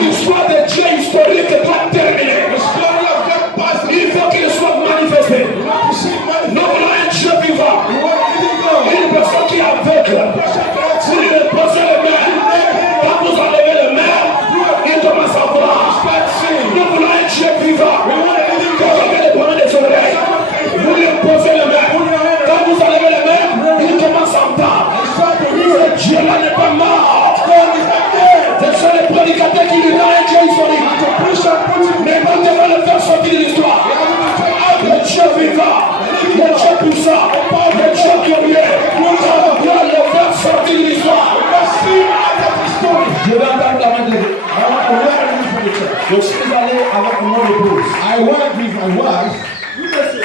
L'histoire de Dieu historique doit terminer. Il faut qu'il soit manifesté. Nous voulons un Dieu vivant. Une personne qui est aveugle. Vous lui posez les mains. Quand vous enlevez les mains, il commence à voir. Nous voulons un Dieu vivant. Quelqu'un qui prend des oreilles. Vous lui posez les mains. Quand vous enlevez les mains, il commence à entendre. Ce Dieu-là n'est pas mort. Ce sont les prédicateurs qui lui donnent un Dieu historique. Mais quand tu vas le faire sortir de l'histoire, le Dieu vivant, le Dieu puissant, le Dieu glorieux, on doit le faire sortir de l'histoire. Je vais entendre la main de Dieu. Je suis allé avec mon épouse. I went with my wife.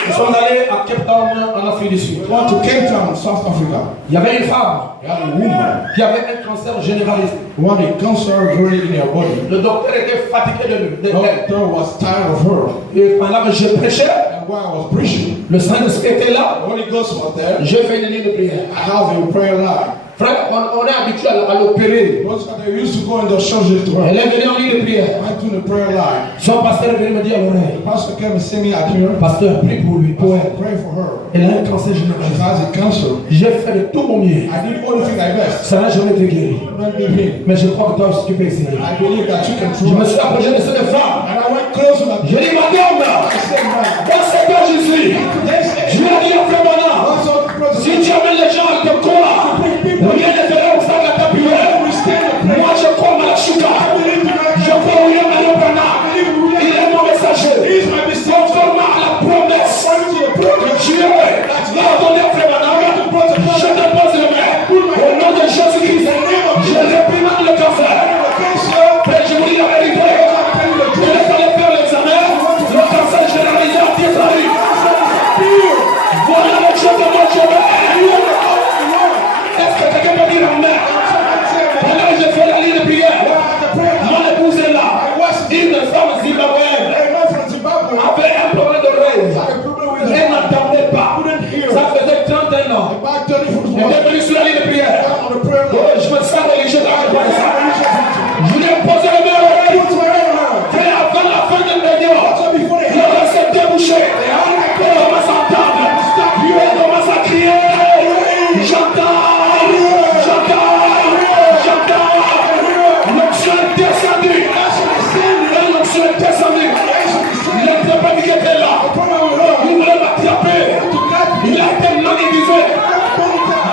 Nous sommes allés à Cape Town en Afrique du Sud. Went to Cape Town, South Africa. Il y avait une femme We had a woman qui avait un cancer généralisé. who had a cancer growing in her body. Le docteur était fatigué de The doctor was tired of her. Et pendant que je prêchais, And while I was preaching, le Saint-Esprit était là. the Holy Ghost was there. J'ai fait une ligne de prière. I have a prayer line. Frère, on est habitué à l'opérer. Because they used to go in the surgery to her. Elle est venue en ligne de prière. I went to the prayer line. Son pasteur est venu me dire à l'oreille. The pastor came and see me at here. Pasteur, prie pour lui, pour elle. Pray for her. Elle a un cancer She généralisé. has a cancer. J'ai fait de tout mon mieux. I did everything I best. Ça n'a jamais été guéri. Don't be him. Mais je crois que toi aussi tu peux essayer. I believe that you can Je me try. suis approché de cette femme. And I went closer than Je dis, madame, I said, man, dans ce cas je suis. Je lui ai dit, frère Bana, what's up, brother? si tu amènes les gens à te croire, rien ne fera obstacle à ta prière. Moi je crois à la chouka. Je crois au Yom Alobana. Il est mon messager. Conformément à la promesse que Dieu m'a donnée, frère Bana. Je te pose les mains. Au nom de Jésus-Christ, je réprimande le cancer. Mais je vous dis la vérité. Je laisse aller faire l'examen. Le cancer généralisé a disparu. Voilà le Dieu que moi je veux. Est-ce que quelqu'un peut dire amen? Pendant que je fais la ligne de prière, mon épouse est là. Une femme zimbabwéenne avait un problème d'oreille. Elle n'entendait pas. Ça faisait 31 ans. Elle est venue sur la ligne de prière. Oh, je me sens religieux dans la ça. Je lui ai posé le main à l'oreille. Et avant la fin de l'union, l'oreille s'est débouchée. Elle commence à entendre. Elle commence à crier. J'entends. L'onction est descendue. L'onction est descendue. Le prophète qui était là, il voulait m'attraper. Il a été magnétisé.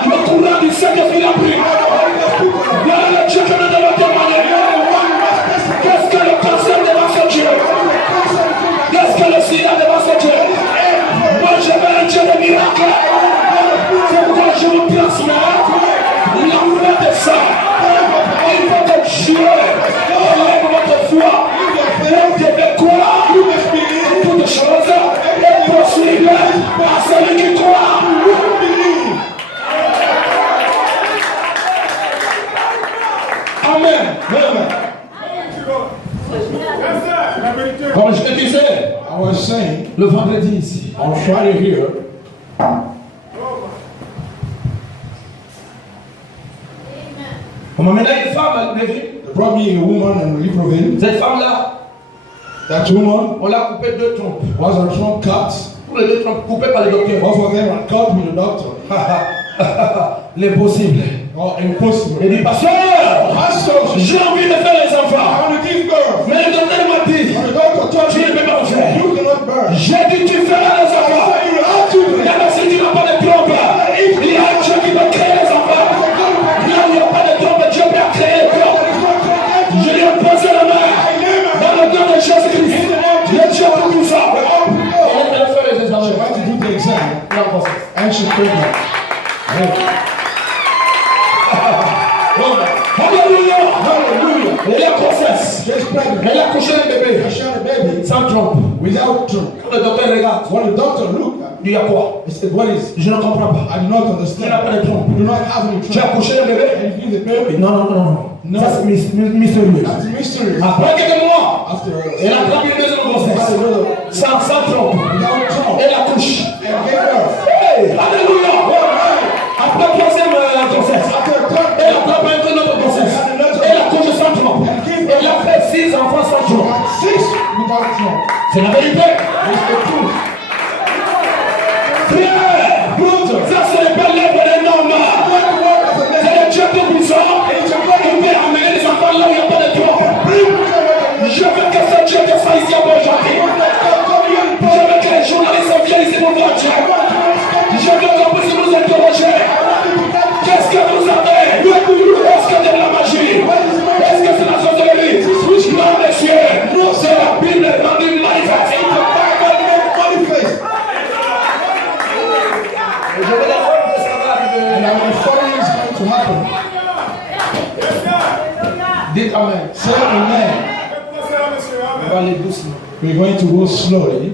Le courant du Saint-Esprit a pris. Voilà le Dieu que nous devons demander. Qu'est-ce que le cancer devant ce Dieu? Qu'est-ce que le sida devant ce Dieu? Moi je veux un Dieu de miracle. C'est pourquoi je vous transmets l'amour de ça. Il faut que Dieu élève votre foi. Vous devez croire. Toute chose est possible à celui qui croit. Amen. Comme je te disais, I was saying, le vendredi ici, on Friday here, on m'a mené une femme à Libreville. they brought me a woman in Libreville. Cette femme-là, That woman on l'a coupé 2 trompes. was her trunk cut. Tous les 2 trompes coupées par le docteur. Both of them were cut with the doctor. L'impossible. Oh, impossible. Il dit, pasteur, Pastor, j'ai envie de faire les enfants. I want to give birth. Mais le docteur m'a dit, The doctor told tu me, ne peux pas le faire. you cannot birth. J'ai dit, tu feras les enfants. You will have to do it. Même si tu n'as pas de trompe, il y a un Dieu qui peut créer les enfants. Là où il n'y a pas de trompe, Dieu peut créer les trompe. Je lui ai posé la main dans le nom de Jésus-Christ. Le Dieu pour tout ça. Elle a fait les She examens. went to do the exam Non, and she's pregnant. Alléluia. Hallelujah. Elle est grossesse. She's pregnant. Elle a couché un bébé. I shot a baby Sans trompe. without trunk. Quand le docteur regarde, When the doctor looked at il dit, il y a quoi? he said, what is? Je ne comprends pas. I do not Il n'y a understand. pas de trompe. You do not have any Tu as trunk. couché un bébé? And you give the baby. Non, non, non, non. No. Ça c'est mystérieux. That's mysterious. Après quelques mois, After elle a attrapé une deuxième grossesse. Sans trompe. without trunk. Elle accouche. And gave birth. Hey, alléluia. Après 3e God's throne. C'est la vérité. It's the truth. Frère, Brother, ça ce n'est pas l'œuvre d'un homme. C'est le Dieu tout-puissant qui peut amener les enfants là où il n'y a pas de toit. Je veux que ce Dieu te fasse ici aujourd'hui. Je veux que les journalistes viennent ici pour voir Dieu. Je veux qu'on puisse vous interroger. Qu'est-ce que vous avez? Est-ce que c'est de la magie? Est-ce que c'est la sorcellerie? Non, monsieur. C'est la Bible rendue manifeste. and I'm informing you it's going to happen. Dites Amen. Say amen. On va aller doucement. We're going to go slowly.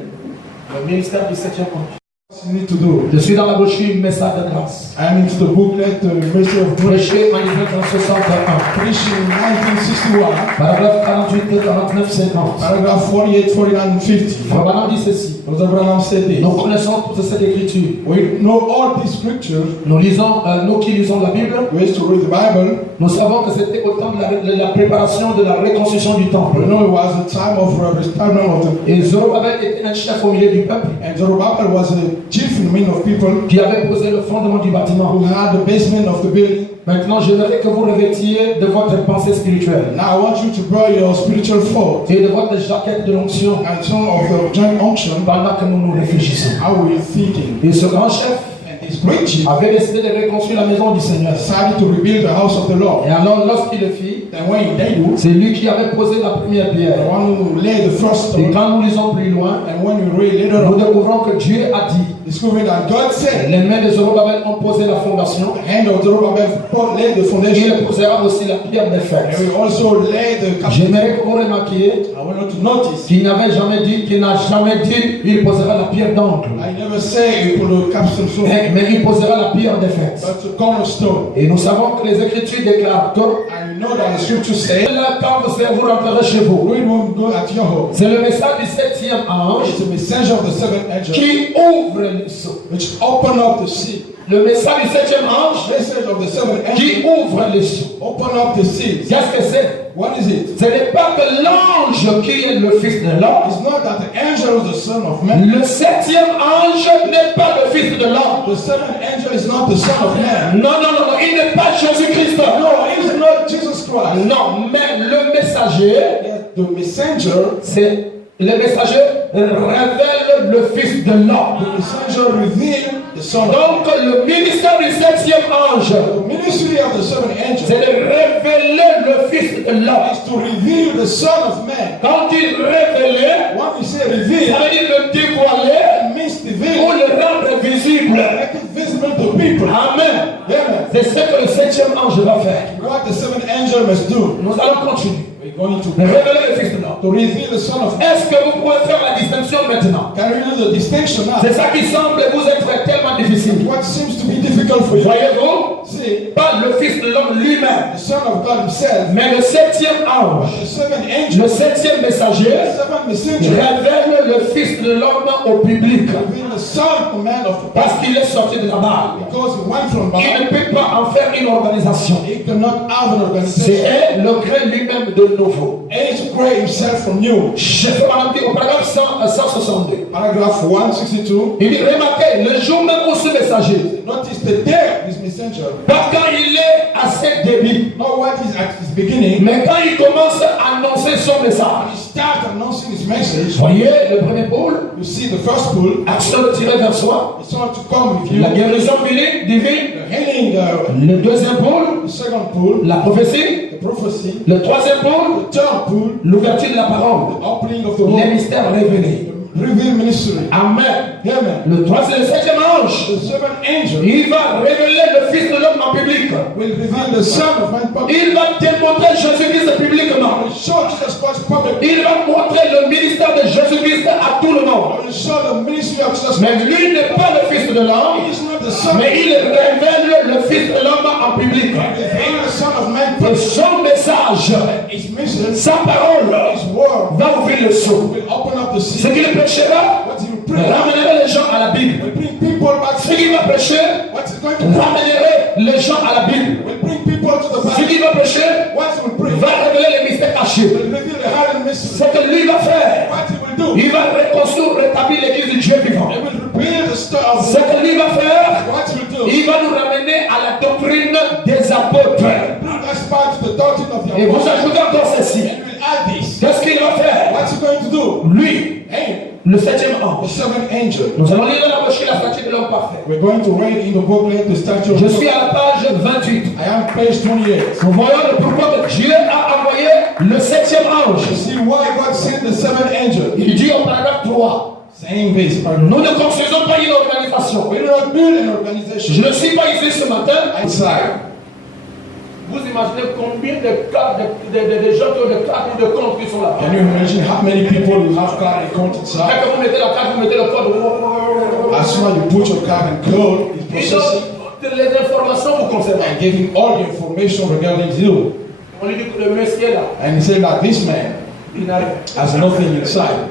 Le ministère du 7e compte. What you need to do. Je suis dans la brochure Message de grâce. I'm into the booklet, Mercy of Grace, Prêché en 1961. preaching in 1961, Paragraphe 48, 49, 50. paragraph 48, 49, and 50. Frère dit ceci. Brother Branham said this. Nous connaissons toute cette écriture. We know all these scriptures. Nous lisons, nous qui lisons la Bible, We used to read the Bible. nous savons que c'était au temps de la préparation de la reconstruction du temple. We know it was the time of retirement of the. Et Zorobabel était un chef au milieu du peuple And Zerubbabel was a chief in the midst of people qui avait posé le fondement du bâtiment. who had the basement of the building. Maintenant, j'aimerais que vous revêtiez de votre pensée spirituelle Now I want you to bear your spiritual fault et de votre jaquette de l'onction and some of the joint unction. pendant que nous nous réfléchissons. How were you thinking? Et ce grand chef And this great chief avait décidé de reconstruire la maison du Seigneur. decided to rebuild the house of the Lord. Et alors, lorsqu'il le fit, And when he did it, c'est lui qui avait posé la première the pierre. one who laid the first Et stone, quand nous lisons plus loin, and when you read later nous on, découvrons que Dieu a dit, discovering that God said, les mains de Zorobabel ont posé la fondation, the hand of Zerubbabel laid the il foundation, posera aussi la pierre des and fêtes. we also laid the capital. J'aimerais que vous remarquiez I want you to notice, qu'il n'a jamais dit, il posera la pierre d'angle, I never say you put a capstone stone, mais il posera la pierre des fêtes. but the cornerstone. Et nous savons que les Écritures déclarent que And you know that the scripture says, là, quand vous rentrerez chez vous, we won't go at your home. c'est le message du 7e ange It's the messenger of the seventh angel qui ouvre les sceaux. which open up the sea. Le message du 7e ange Message of the seventh angel qui ouvre les sceaux. open up the sea. Qu'est-ce que c'est? What is it? Ce n'est pas que l'ange qui est le fils de l'homme. It's not that the angel is the son of man. Le 7e ange n'est pas le fils de l'homme. The seventh angel is not the son of man. Non, non, non, non, il n'est pas Jésus-Christ. No, it is not Jesus Christ. Non, mais le messager, The messenger, c'est le messager révèle le fils de l'homme. the messenger revealed the son of man. Donc le ministère du 7e ange, The ministry of the seventh angel c'est de révéler le fils de l'homme. is to reveal the son of man. Quand il révélait, When we say ça reveal, veut dire le dévoiler it means pour reveal, le rendre visible. make it visible to people. Amen. Amen. C'est ce que le 7e ange va faire. What the seventh angel must do, Nous allons continuer. we're going to Révéler le fils de l'homme. reveal the son of man. Est-ce que vous pouvez faire la distinction maintenant? Can you do the distinction now? C'est ça qui semble vous être tellement difficile. What seems to be difficult for you? Voyez-vous? See, Pas le fils de l'homme lui-même, the son of God himself, mais le 7e ange, the seventh le angel, 7e messager, the seventh messenger, révèle le fils de l'homme au public. reveal the son of man of Parce qu'il est sorti de la barre. because he went from Il Babel. ne peut pas en faire une organisation. He cannot have an organization. C'est le créer lui-même de nouveau. And to create himself from new. Je fais madame dit au paragraphe 162. Paragraph 162. Il dit, remarquez, le jour même où ce messager, Notice the day of this messenger. pas quand il est à ses débuts, Not what is at his beginning. mais quand il commence à annoncer son He message. start announcing his message. Voyez le premier pôle, You see the first pull. action tirée vers soi, It's all to come with you. la guérison divine, The healing, le deuxième pôle, the second pull, la prophétie, the prophecy, le troisième pôle, the third pull, l'ouverture de la parole, the opening of the les word, mystères révélés. the reveal ministry. Amen. Amen. Le troisième, le 7e ange, The seventh angel il va révéler le Fils de l'homme en public. will reveal the Son of Man public. Il va démontrer Jésus-Christ publiquement. Will show Jesus Christ public. Il va montrer le ministère de Jésus-Christ à tout le monde. Will show the ministry of Jesus Christ. Mais lui n'est pas le Fils de l'homme, He is not the Son. mais il révèle le Fils de l'homme en public. Reveal the Son of Man Et public. son message, His mission, sa parole, His word va ouvrir le sceau. will open up the Ce sea. qu'il prêchera, What he will preach ramènerait les gens à la Bible. will bring people back. Ce qu'il va prêcher, What he's going to preach ramènerait les gens à la Bible. will bring people to the Ce Bible. qu'il va prêcher, What he will preach va révéler les mystères cachés. will reveal the hidden mystery. Ce que lui va faire, What he Il va reconstruire, rétablir l'église du Dieu vivant. He will rebuild the star of Ce que lui va faire, what he will do. il va nous ramener à la doctrine des apôtres. Bring us back to the doctrine of the Et vous apostles. ajoutez encore ceci. And we'll add this. Qu'est-ce qu'il va faire? What's he going to do? Lui, Hey, le septième the ange. seventh angel. Nous allons lire dans la brochure la statue de l'homme parfait. We're going to read in the booklet the statue of Je suis à la page 28. I am page 28. Nous voyons le pourquoi que Dieu a envoyé le septième ange. You see why God sent the seventh angel. Il dit au paragraphe 3, Saying this. nous ne construisons pas une organisation. We do not build an organization Je ne suis pas ici ce matin. inside. Vous imaginez combien de gens qui ont des cartes ou de comptes qui sont là. Can you imagine how many people you have card and account Dès inside? que vous mettez la carte, vous mettez le code. As soon as you put your card and code, it Ils processes ont toutes les informations vous concernant. and giving all the information regarding you. On lui dit que le monsieur là, And he said that this man il n'a rien. has nothing inside.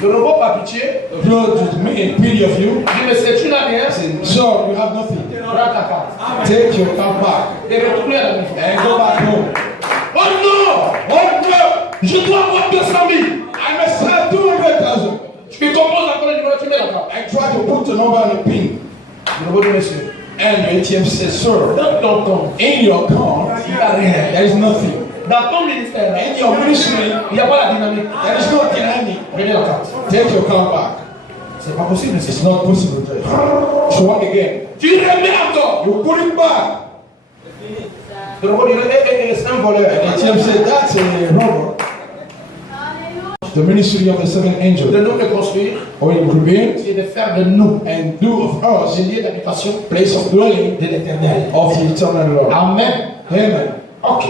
Le robot par pitié, God to me in pity of you. dit monsieur, tu n'as rien. Said, sir, you have nothing. Prends ta carte. Take your card back Et retournez à la maison. and go back home. Oh non! Oh no! Je dois avoir 200 000. I must have 200,000. Tu composes encore le numéro, tu mets la carte. I try to put the number on the pin. Le robot dit monsieur, And the ATM says, sir, dans ton compte, in your account, il n'y a rien. there is nothing. Dans ton ministère, In your ministry, il n'y a pas la dynamique. there is no dynamic. Prenez la carte. Take your card back. C'est pas possible, monsieur. It's not possible. Try again. Tu remets encore. You put it back. Le robot dit, c'est un voleur. And the ATM said, that's a robber. The ministry of the seventh De angel. nous reconstruire Or you rebuild et de faire de nous and do of us des lieux d'habitation place of dwelling de l'éternel. of the eternal Lord. Amen. Amen. Ok.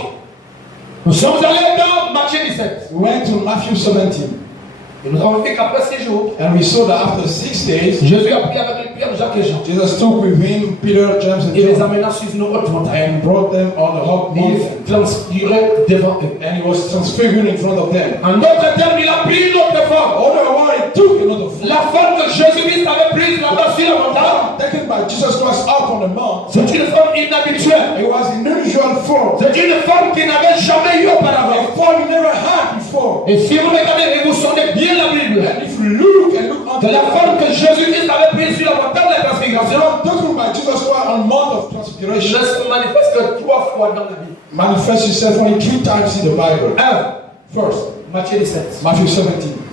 Nous sommes allés dans Matthieu 17. We went to Matthew 17. Et nous avons vu qu'après 6 jours, And we saw that after 6 days, Jésus a pris avec lui Pierre, Jacques et Jean. Jesus took with him Peter, James, and Et les John amena sur une haute montagne. and brought them on the hot Il mountain. transfigurait devant eux. And he was transfigured in front of them. En d'autres termes, il a pris une autre forme. Otherwise, he took another form. La forme que Jésus-Christ avait prise là-bas sur la montagne, Taken by Jesus Christ up on the mount. c'est une forme inhabituelle. It was an unusual form. C'est une forme qu'il n'avait jamais eu auparavant. A form he never had before. Et si vous regardez et vous sondez bien la Bible, And if you look and look c'est unto la forme que Jésus-Christ avait prise sur la montagne de la transfiguration. talking about Jesus Christ on the Mount of Transfiguration, Ne se manifeste que 3 fois dans la Bible. manifests himself only 3 times in the Bible. 1. First, Matthieu 17. Matthew 17.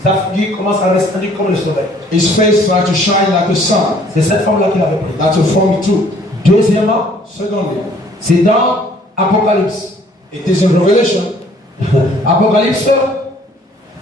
Sa figure commence à resplendir comme le soleil. His face tried to shine like the sun. C'est cette forme-là qu'il avait prise. That's a form he took. Deuxièmement, Secondly, c'est dans Apocalypse. it is in Revelation. Apocalypse,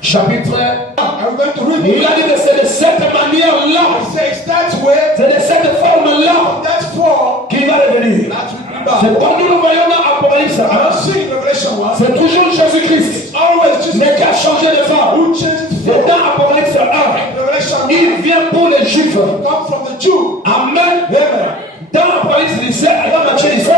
chapitre 1. I'm going to read Il it. a dit que c'est de cette manière-là, It says that's where c'est de cette forme-là that form qu'il va revenir. that will be C'est back. quand nous le voyons dans Apocalypse 1, I see in Revelation 1. c'est toujours Jésus-Christ, Always Jesus mais qui a changé de forme. who changed his Et form. dans Apocalypse 1, Revelation 1 il vient pour les Juifs. come from the Jew. Amen. Amen. Dans Apocalypse 17, dans Matthieu 17,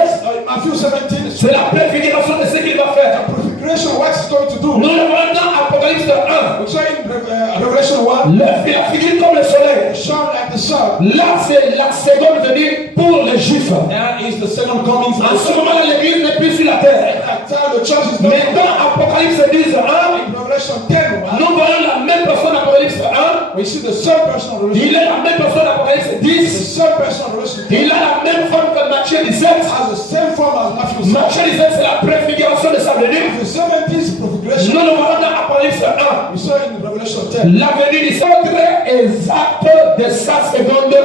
Matthew 17 c'est la préfiguration de ce qu'il va faire. prefiguration of what he's going to do. Nous le voyons dans Apocalypse 1. We saw in Revelation 1, La figure comme le soleil. shone like the sun. Là, c'est la seconde venue pour les Juifs. That is the second coming for En the ce sun. moment-là, l'église n'est plus sur la terre. At that time, the church is not. Mais dans Apocalypse 10, 1, In Revelation 10, nous voyons la même personne Apocalypse 1. we see the third person of Revelation. Il est la même personne Apocalypse The 10. third person of Revelation Il a la même forme que Matthieu 17. has the same form as Matthew 7. Matthieu 17, c'est la préfiguration de sa venue. The 17th prefiguration Nous le voyons dans Apocalypse 1. we saw in Revelation 10. La venue du centre exact de sa seconde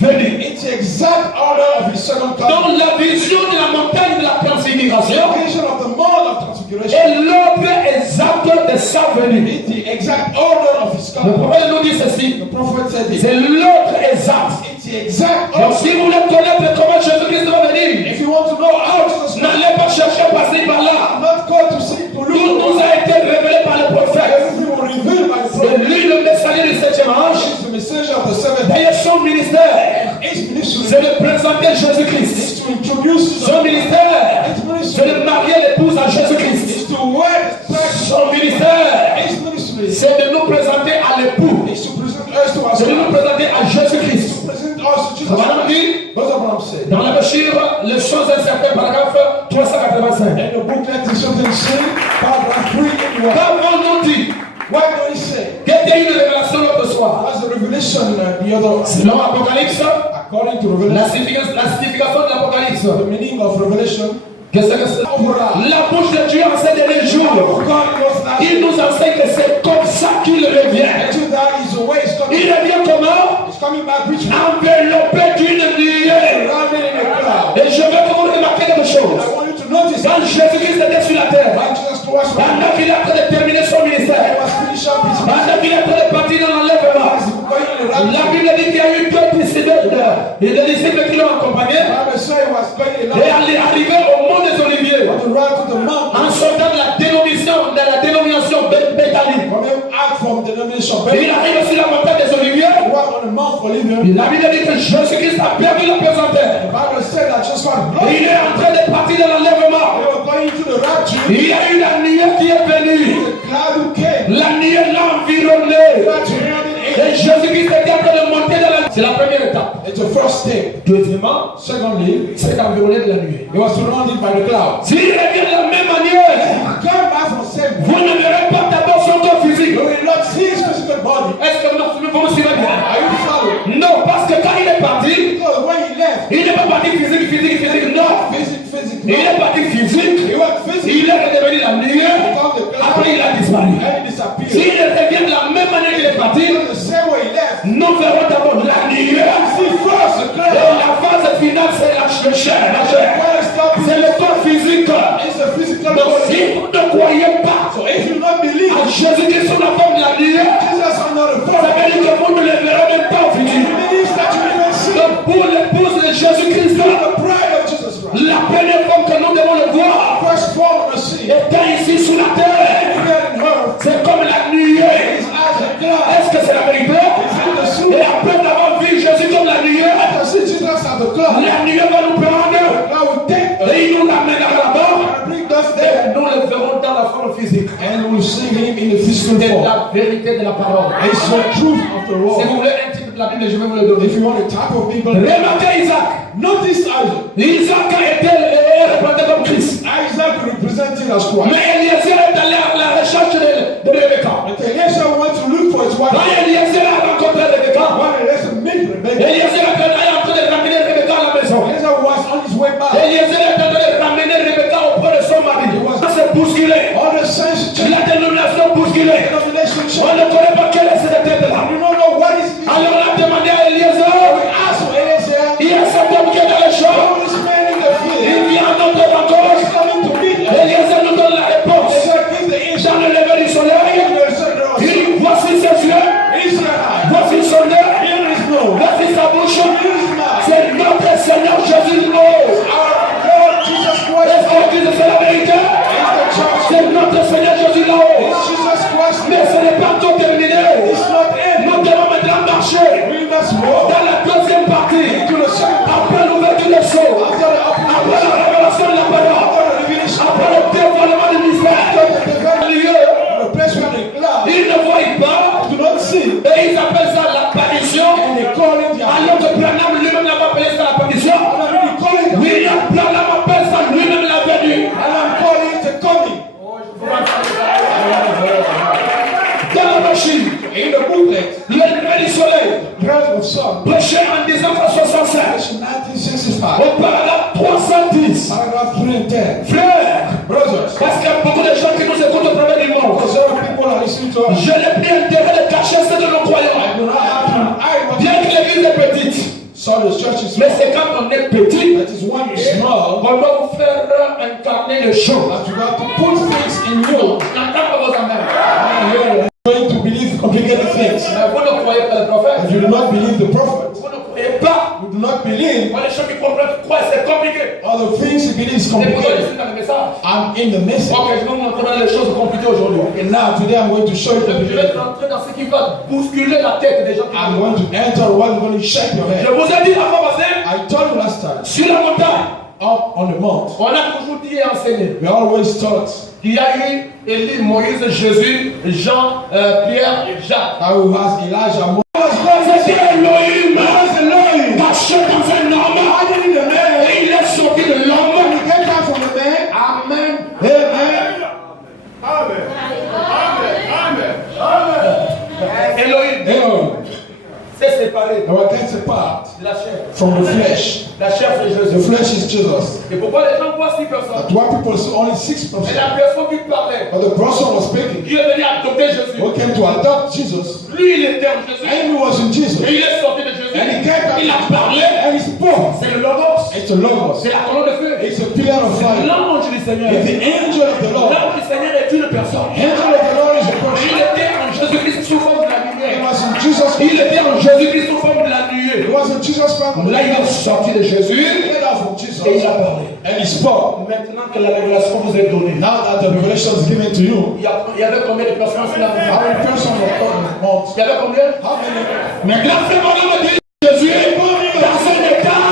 venue. It's the exact order of his second coming. Donc la vision de la montagne de la transfiguration The vision of the Mount of Transfiguration. est l'ordre exact de sa venue. It's the exact order of his Le coming. prophète nous dit ceci. The prophet said this. C'est l'ordre exact. It's the exact Donc order. si vous voulez connaître comment Jésus-Christ va venir, If you want to know how Jesus n'allez pas chercher à passer par là. not called to see, to Tout look, nous a été révélé par le prophète. everything will reveal by the C'est prophet. lui le messager du septième ange. He's the messenger of the seventh. D'ailleurs, son ministère, His ministry c'est de présenter Jésus-Christ. is to introduce Son ministère, His c'est ministry de marier l'épouse à Jésus-Christ. is to wed the bride. Son ministère, His ministry c'est de nous présenter à l'époux. is to present us to C'est de nous ourselves. présenter à Jésus-Christ. Present us to Jesus. Voilà, on dit, Those are what I'm saying. dans la brochure, les choses incertaines, paragraphe 385. And the booklet is something saying, paragraph 3 in one. Qu'avons-nous dit? What the other. Selon Apocalypse, According to la Revelation, signification de l'Apocalypse, the meaning of Revelation, qu'est-ce que c'est? La bouche de Dieu en ces derniers jours, il nous enseigne que c'est comme ça qu'il revient. Il revient comment? Enveloppé d'une nuée. Et je veux que vous remarquiez quelque chose. Quand Jésus-Christ était sur la terre, pendant qu'il est en train de terminer son ministère, pendant qu'il est en train de partir dans l'enlèvement, la Bible dit qu'il y a eu deux disciples qui l'ont accompagné. Et elle est arrivée au mont des Oliviers, en sortant de la dénomination Béthanie. Il arrive sur la montagne des Oliviers. La Bible dit que Jésus-Christ a perdu la pesanteur. Il est en train de partir dans l'enlèvement. Il y a eu la nuée qui est venue. La nuée l'a environné. Et Jésus-Christ était en train de monter dans la nuée. C'est la première étape. Deuxièmement, c'est environné de la nuée. S'il revient de la même manière, vous ne verrez pas d'abord son corps physique. Est-ce que vous me suivez bien? Non, parce que quand il est parti, il n'est pas parti physique, non. Il est parti physique, il est redevenu la nuée, après il a disparu. S'il revient de la même manière qu'il est parti, nous verrons d'abord la nuée. Et la phase finale, c'est la chair. C'est le corps physique. Donc si vous ne croyez pas à Jésus-Christ sous la forme de la nuée, ça veut dire que vous ne le verrez même pas au futur. Donc pour l'épouse de Jésus-Christ, la première fois que nous devons le voir, étant ici sous la terre, c'est comme la nuée. Est-ce que c'est la vérité? Et après d'avoir vu Jésus comme la nuée, la nuée va nous prendre et il nous l'amènera là-bas. Et nous le verrons dans la forme physique. C'est la vérité de la parole. Si vous voulez un titre de la Bible, je vais vous le donner. Remarquez Isaac. Isaac a été représenté comme Christ. Mais Eliezer est allé à la recherche de Rebecca. Quand Eliezer a rencontré Rebecca, Eliezer est en train de ramener Rebecca à la maison. Eliezer est en train de ramener Rebecca auprès de son mari. Ça s'est bousculé. La dénomination bousculée. On ne connaît pas quelle est cette tête-là. Alors on a demandé à Eliezer. Il y a cet homme qui est dans les champs. Il vient à notre rencontre. Eliezer nous donne la réponse. Dans le lever du soleil, il dit voici ses yeux, voici son œil, voici sa bouche. C'est notre Seigneur Jésus. Est-ce qu'on dit que c'est la vérité? C'est notre Seigneur Jésus là-haut. Mais ce n'est pas tout terminé. Nous devons maintenant marcher dans la deuxième partie. Après l'ouverture des choses, après la révélation de la parole, après le dévoilement du mystère. Ils ne voient pas. Et ils appellent ça l'apparition. Alors que Branham lui-même n'a pas appelé ça l'apparition. William Branham appelle ça lui-même la venue. Dans la machine, le lever du soleil, prêché en 1965, au paragraphe 310. Frères, parce qu'il y a beaucoup de gens qui nous écoutent au travers du monde. Je n'ai plus intérêt de cacher ce que nous croyons. Bien que l'église est petite, mais c'est quand on est petit, on doit vous faire incarner les choses. Going to believe complicated things. Vous ne croyez pas le prophète. You do not believe the prophet. Vous ne croyez pas. You do not believe. Les gens qui comprennent quoi, c'est compliqué. All the things you believe is complicated. I'm in the message. Ok, je vais vous montrer les choses compliquées aujourd'hui. And now today I'm going to show you Je vais rentrer dans ce qui va bousculer la tête des gens. I'm going to enter what is going to shake your head. Je vous ai dit la fois passée. I told you last time. Sur la montagne. Up on the mount. On a toujours dit et enseigné. We always taught. Il y a eu Élie, Moïse, Jésus, Jean, Pierre et Jacques. Now we have Elijah. C'était Elohim. Caché dans un homme. Et il est sorti de l'homme. Amen. Amen. Elohim. C'est séparé. from the flesh. La chair c'est The Jésus. flesh is Jesus. Et pourquoi les gens voient 6 personnes? That's why people see only 6 Et persons. la personne qui parlait, But the person was speaking. Dieu est venu adopter Jésus. Who came to adopt Jesus. Lui, il était en Jésus. And he was in Jesus. Et il est sorti de Jésus. And he came back. Il a parlé. And he spoke. C'est le logos. It's a logos. C'est la colonne de feu. It's a pillar of fire. L'ange du Seigneur. It's the angel of the Lord. L'ange du Seigneur est une personne. Angel of the Lord is a Il person. était en Jésus-Christ sous forme de la He lumière. was in Jesus. Il était en Jésus-Christ sous forme de la nuée. He was in Jesus' family. Là, il est sorti de Jésus. He got out from Jesus. Et il a parlé. And he spoke. Maintenant que la révélation vous est donnée, Now that the revelation is given to you, il y avait combien de personnes sur la how maison? many persons were taught in the mount? Il y avait combien? How many? Mais grâce à mon nom de Jésus, dans un état,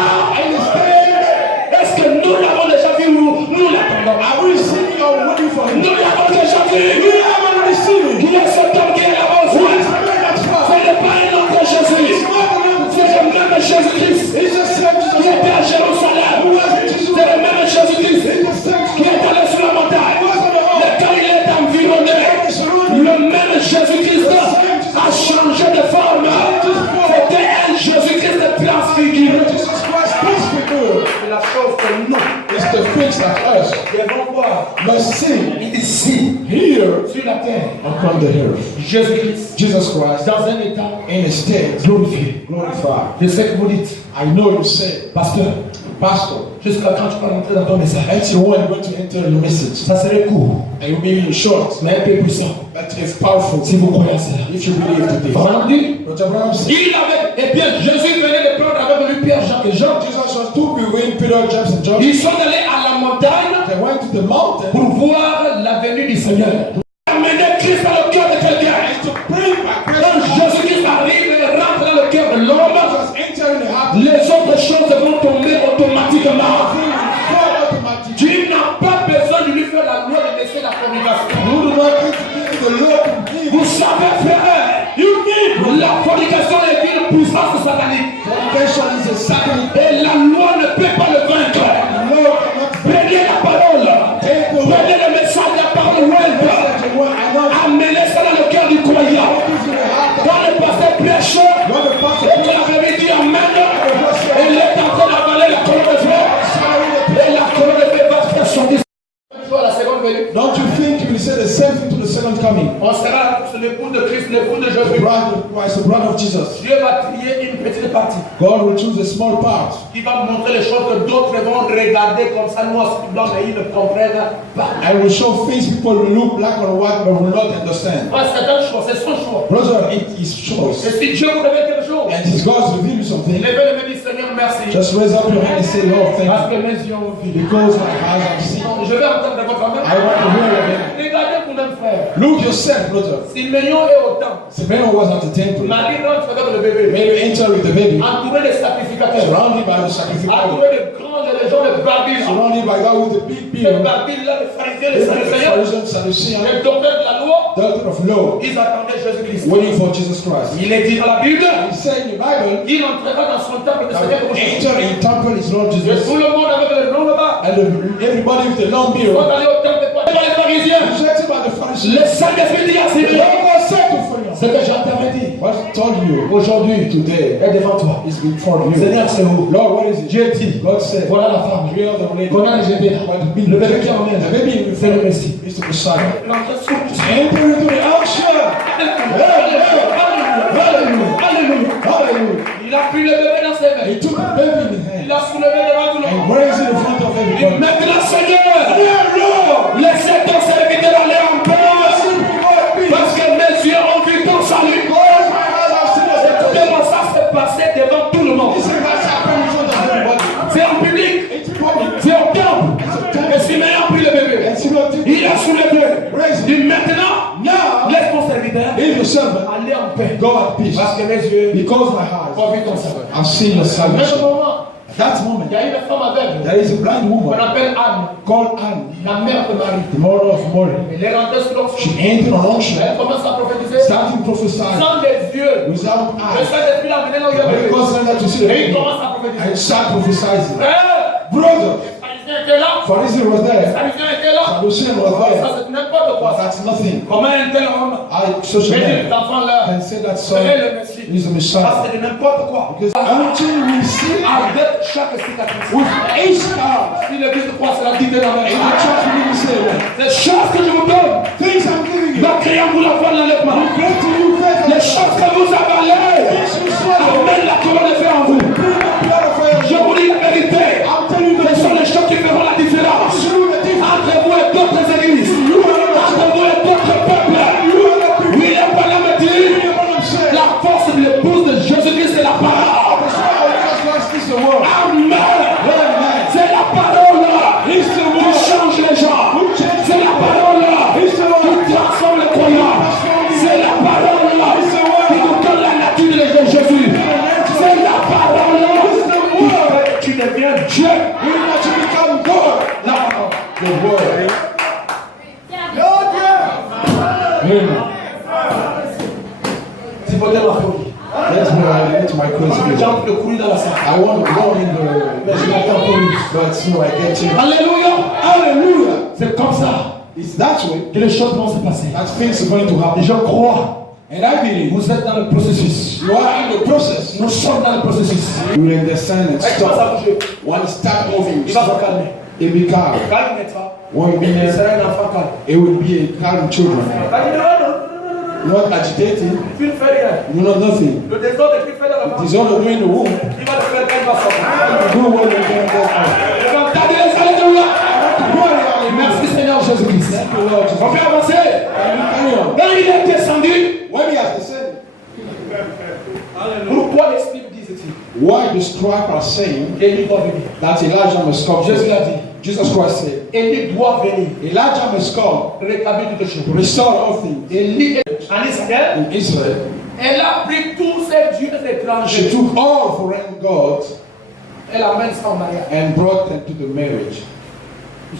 est-ce que nous l'avons déjà vu ou nous l'attendons? Are we receiving or waiting for him? Nous l'avons déjà vu. We haven't received. Il est cet homme qui est là-bas. Who is the man that's Ce far? n'est pas un autre Jésus. C'est le même Jésus-Christ It's the same qui Jesus. était à Jérusalem. C'est le même Jésus-Christ qui est allé sur la montagne. Mais quand il est environné, le même Jésus-Christ a changé de forme. C'était un Jésus-Christ transfiguré. Jesus Christ transfigured. C'est la chose que nous It's the things that us devons voir must see ici, here sur la terre. upon the earth. Jésus-Christ, Jesus Christ dans un état in a state glorifié. glorified. Je sais que vous dites, I know you say, pasteur, Pastor, jusqu'à quand tu vas rentrer dans ton message? until when you're going to enter your message, Ça serait court, and you'll be short, mais un peu puissant. but it's powerful. Si vous croyez à cela. If you believe today. Vraiment dit, Brother Branham said, il avait, et bien Jésus venait de prendre avec lui Pierre, Jacques et Jean. Jesus was two people in Peter, James, and John. Ils sont allés à la montagne They went to the mountain pour voir la venue du Seigneur. Amener Christ dans le cœur de quelqu'un. to bring back Quand Christ. Jésus-Christ arrive et rentre dans le cœur de l'homme, Jesus entered the heart. les autres choses vont tomber automatiquement. Everything will fall automatically. Tu n'as pas besoin de lui faire la loi de laisser la fornication. You do not need to give the Lord to give. Vous savez faire. La fornication est une puissance satanique. Fornication is a satanic. Et la loi ne peut pas le vaincre. The Lord cannot Prenez la parole. take the word. Prenez le message de la parole. Message of what I know. Amenez ça dans le cœur du croyant. This is the heart of Quand le pasteur prêche, when the pastor et que la Bible dit Amen, il est en train d'avaler la colonne de feu. Et la colonne de feu va faire son discours. La seconde venue. Don't you think you will say the same thing to the second coming? On sera sur l'époux de Christ, l'époux de The Jésus. bride of Christ, the bride of Jesus. Dieu va trier une petite partie God will choose a small part. qui va montrer les choses que d'autres vont regarder comme ça, noir sur blanc, mais ils ne comprennent pas. I will show things people will look black or white but will not understand. Ouais, c'est un choix, c'est son choix. Brother, it is choice. Et si Dieu vous révèle quelque chose, And if God reveal you something, levez le main du Seigneur, merci. just raise up your hand and say, Lord, Parce thank que mes yeux ont vu. you. Because my eyes have seen. Je vais entendre votre main. I want to hear your hand. Regardez pour notre frère. Look yourself, brother. Simeon est au temple. Simeon was at the temple. Marie rentre avec le bébé. Mary entered with the baby, Entouré de sacrificateurs. surrounded by the sacrifice, Entouré de grands légions de Babylone. surrounded by God with the big Les beard, Babylone, les pharisiens, les the Sadducéens, Pharisees, Sadducees, les docteurs de la loi, doctor of law, ils attendaient Jésus-Christ. waiting for Jesus Christ. Il est dit dans la Bible, He said in the Bible, il entrera dans son temple de Seigneur comme enter in temple is Lord et Jesus. tout le monde avec le nom là-bas. And everybody with the long Ils sont beard, allés au temple par les pharisiens. rejected by the Pharisees. Le Saint-Esprit dit à The Simeon, Lord was said to Pharaoh, ce que j'entendais dire what told you aujourd'hui today est devant toi. is before you. Seigneur, c'est où? Lord, what is it? Dieu dit, God said, voilà la femme. we are the lady. Qu'on a rejeté là. But the Le bébé qui emmène. the baby in the C'est le front Messie. is the Messiah. L'entrée souple. Enter into the action. Alléluia. Alléluia. Hallelujah. Il a pris le bébé dans ses mains. He took the baby in the Il hand a soulevé devant tout le and monde. raised it in front of Il everybody. maintenant, Seigneur, Yeah, Lord. laissez ton serviteur aller en paix. Because Parce que mes yeux ont vu ton salut. my eyes have seen us. Comment ça s'est passé devant tout le monde? This is what's happened in front of everybody. C'est en public. It's public. C'est au temple. Et Simeon a pris le bébé. And Simeon took Il a soulevé. raised Il it. dit maintenant, Now, laisse ton serviteur leave your servant. aller en paix. Go at peace. Parce que mes yeux Because my eyes ont vu ton salut. have seen your À ce salvation. moment, At that moment, il y a une femme aveugle there is a blind qu'on woman appelle Anne, called Anne, la mère de Marie. the mother of Mary. Elle est rentrée sur l'onction. She entered on unction, Elle commence à prophétiser starting prophesying sans les yeux. without Le eyes. Saint-Esprit l'a amené là où il y a When le bébé. God sent her to see the Et il baby commence à prophétiser. and start prophesying. Frère, Brother, les pharisiens étaient là. Pharisee was there. Pharisien était là. Sadducean was Ça, there. c'est n'importe quoi. That's nothing. Comment un tel homme Such a peut dire man cet enfant-là can say that son serait le Messie? is the Ça, Messiah. c'est de n'importe quoi. Because until we see Avec chaque cicatrice. with each scar, Si l'église croit, c'est la dictée dans in the church we need to say that. Les choses que je vous donne, Things I'm giving you. va créer en vous la foi de l'enlèvement. Great to you faith. Les choses que vous avalez, Things you swallow. amène la couronne de feu en vous. Bring the blood of fire. Je vous dis la vérité. I'm telling you Ce the sont truth. les choses qui feront la différence Through the difference. entre vous et d'autres églises, entre vous et d'autres peuples. William Branham me dit, la force de l'épouse de Jésus-Christ, c'est la parole. Amen. C'est la parole qui change les gens. C'est la parole qui transforme les croyants. C'est la parole qui nous donne la nature de Jésus. C'est la parole qui fait que tu deviens Dieu. La parole. The word. C'est pour la folie. That's my crazy. Jump le courir dans la salle. I want to go in the but no, I get to. Alléluia. Hallelujah. C'est comme ça It's that way que les choses vont se passer. that things are going to Et happen. je crois, And I believe vous êtes dans le processus. you are in the process. Nous sommes dans le processus. You understand and Il va stop. bouger. When it start moving, Il va se calmer. it be calm. Quand il mettra, When you il be sera un enfant calme. it will be a calm children. Quand il dira non, Not agitated, tu ne fais rien. you know nothing. Le désordre qu'il fait dans la It is main, all doing the womb. il va le faire quand il va sortir. Do what you're doing that Et donc, t'as dit, alléluia. Merci Seigneur Jésus-Christ. On peut avancer. out. Quand il est descendu, When he has descended, pourquoi l'Esprit disait-il? why the scribe are saying Élie doit venir. that Elijah must come? Jésus l'a dit. Jesus Christ said, Élie doit venir. Elijah must come Rétablir toutes choses. to restore all things. Élie en Israël, In Israel, elle a pris tous ces dieux she étrangers. took all foreign gods Elle amène ça en mariage. and brought them to the marriage.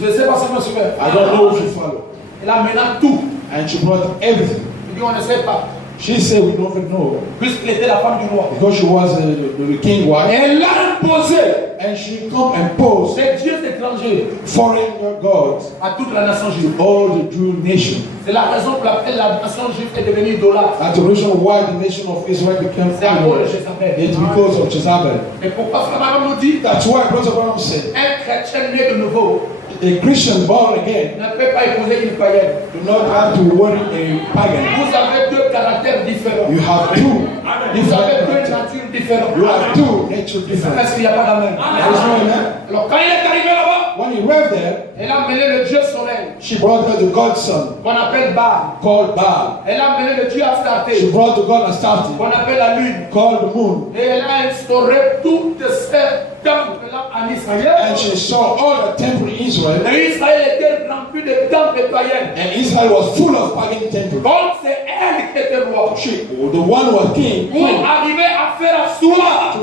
Je ne sais pas si vous me suivez. I don't know if you follow. Elle amène tout. And she brought everything. Il dit on ne sait pas. She said we don't even know Puisqu'elle était la femme du roi. because she was the king wife. Elle a imposé And she come and posed ces dieux étrangers foreign gods à toute la nation juive. to all the Jew nation. C'est la raison pour laquelle la nation juive est devenue idolâtre. That's the reason why the nation of Israel became C'est à cause de idol. Jézabel. It's because of Jezebel. Et pourquoi Frère Abraham nous dit That's why Brother Branham said, un chrétien né de nouveau a Christian born again ne peut pas épouser une païenne. do not have to worry a pagan. Vous avez deux caractères différents. You have two Vous avez different deux natures. natures différentes. You have two nature different. Parce qu'il n'y a pas d'amen. There is no amen. Alors quand il est arrivé là-bas, When he arrived there, elle a amené le dieu soleil she brought her the godson qu'on appelle Baal. called Baal. Elle a amené le dieu She Astarté brought the god Astarte qu'on appelle la lune. called the moon. Et elle a instauré toutes ces temples-là en Israël. And she saw all the temple in Israel. Et Israël était rempli de temples païens. And Israel was full of pagan temples. Donc c'est elle qui était roi. She, the one who was king, Pour arriver à faire asseoir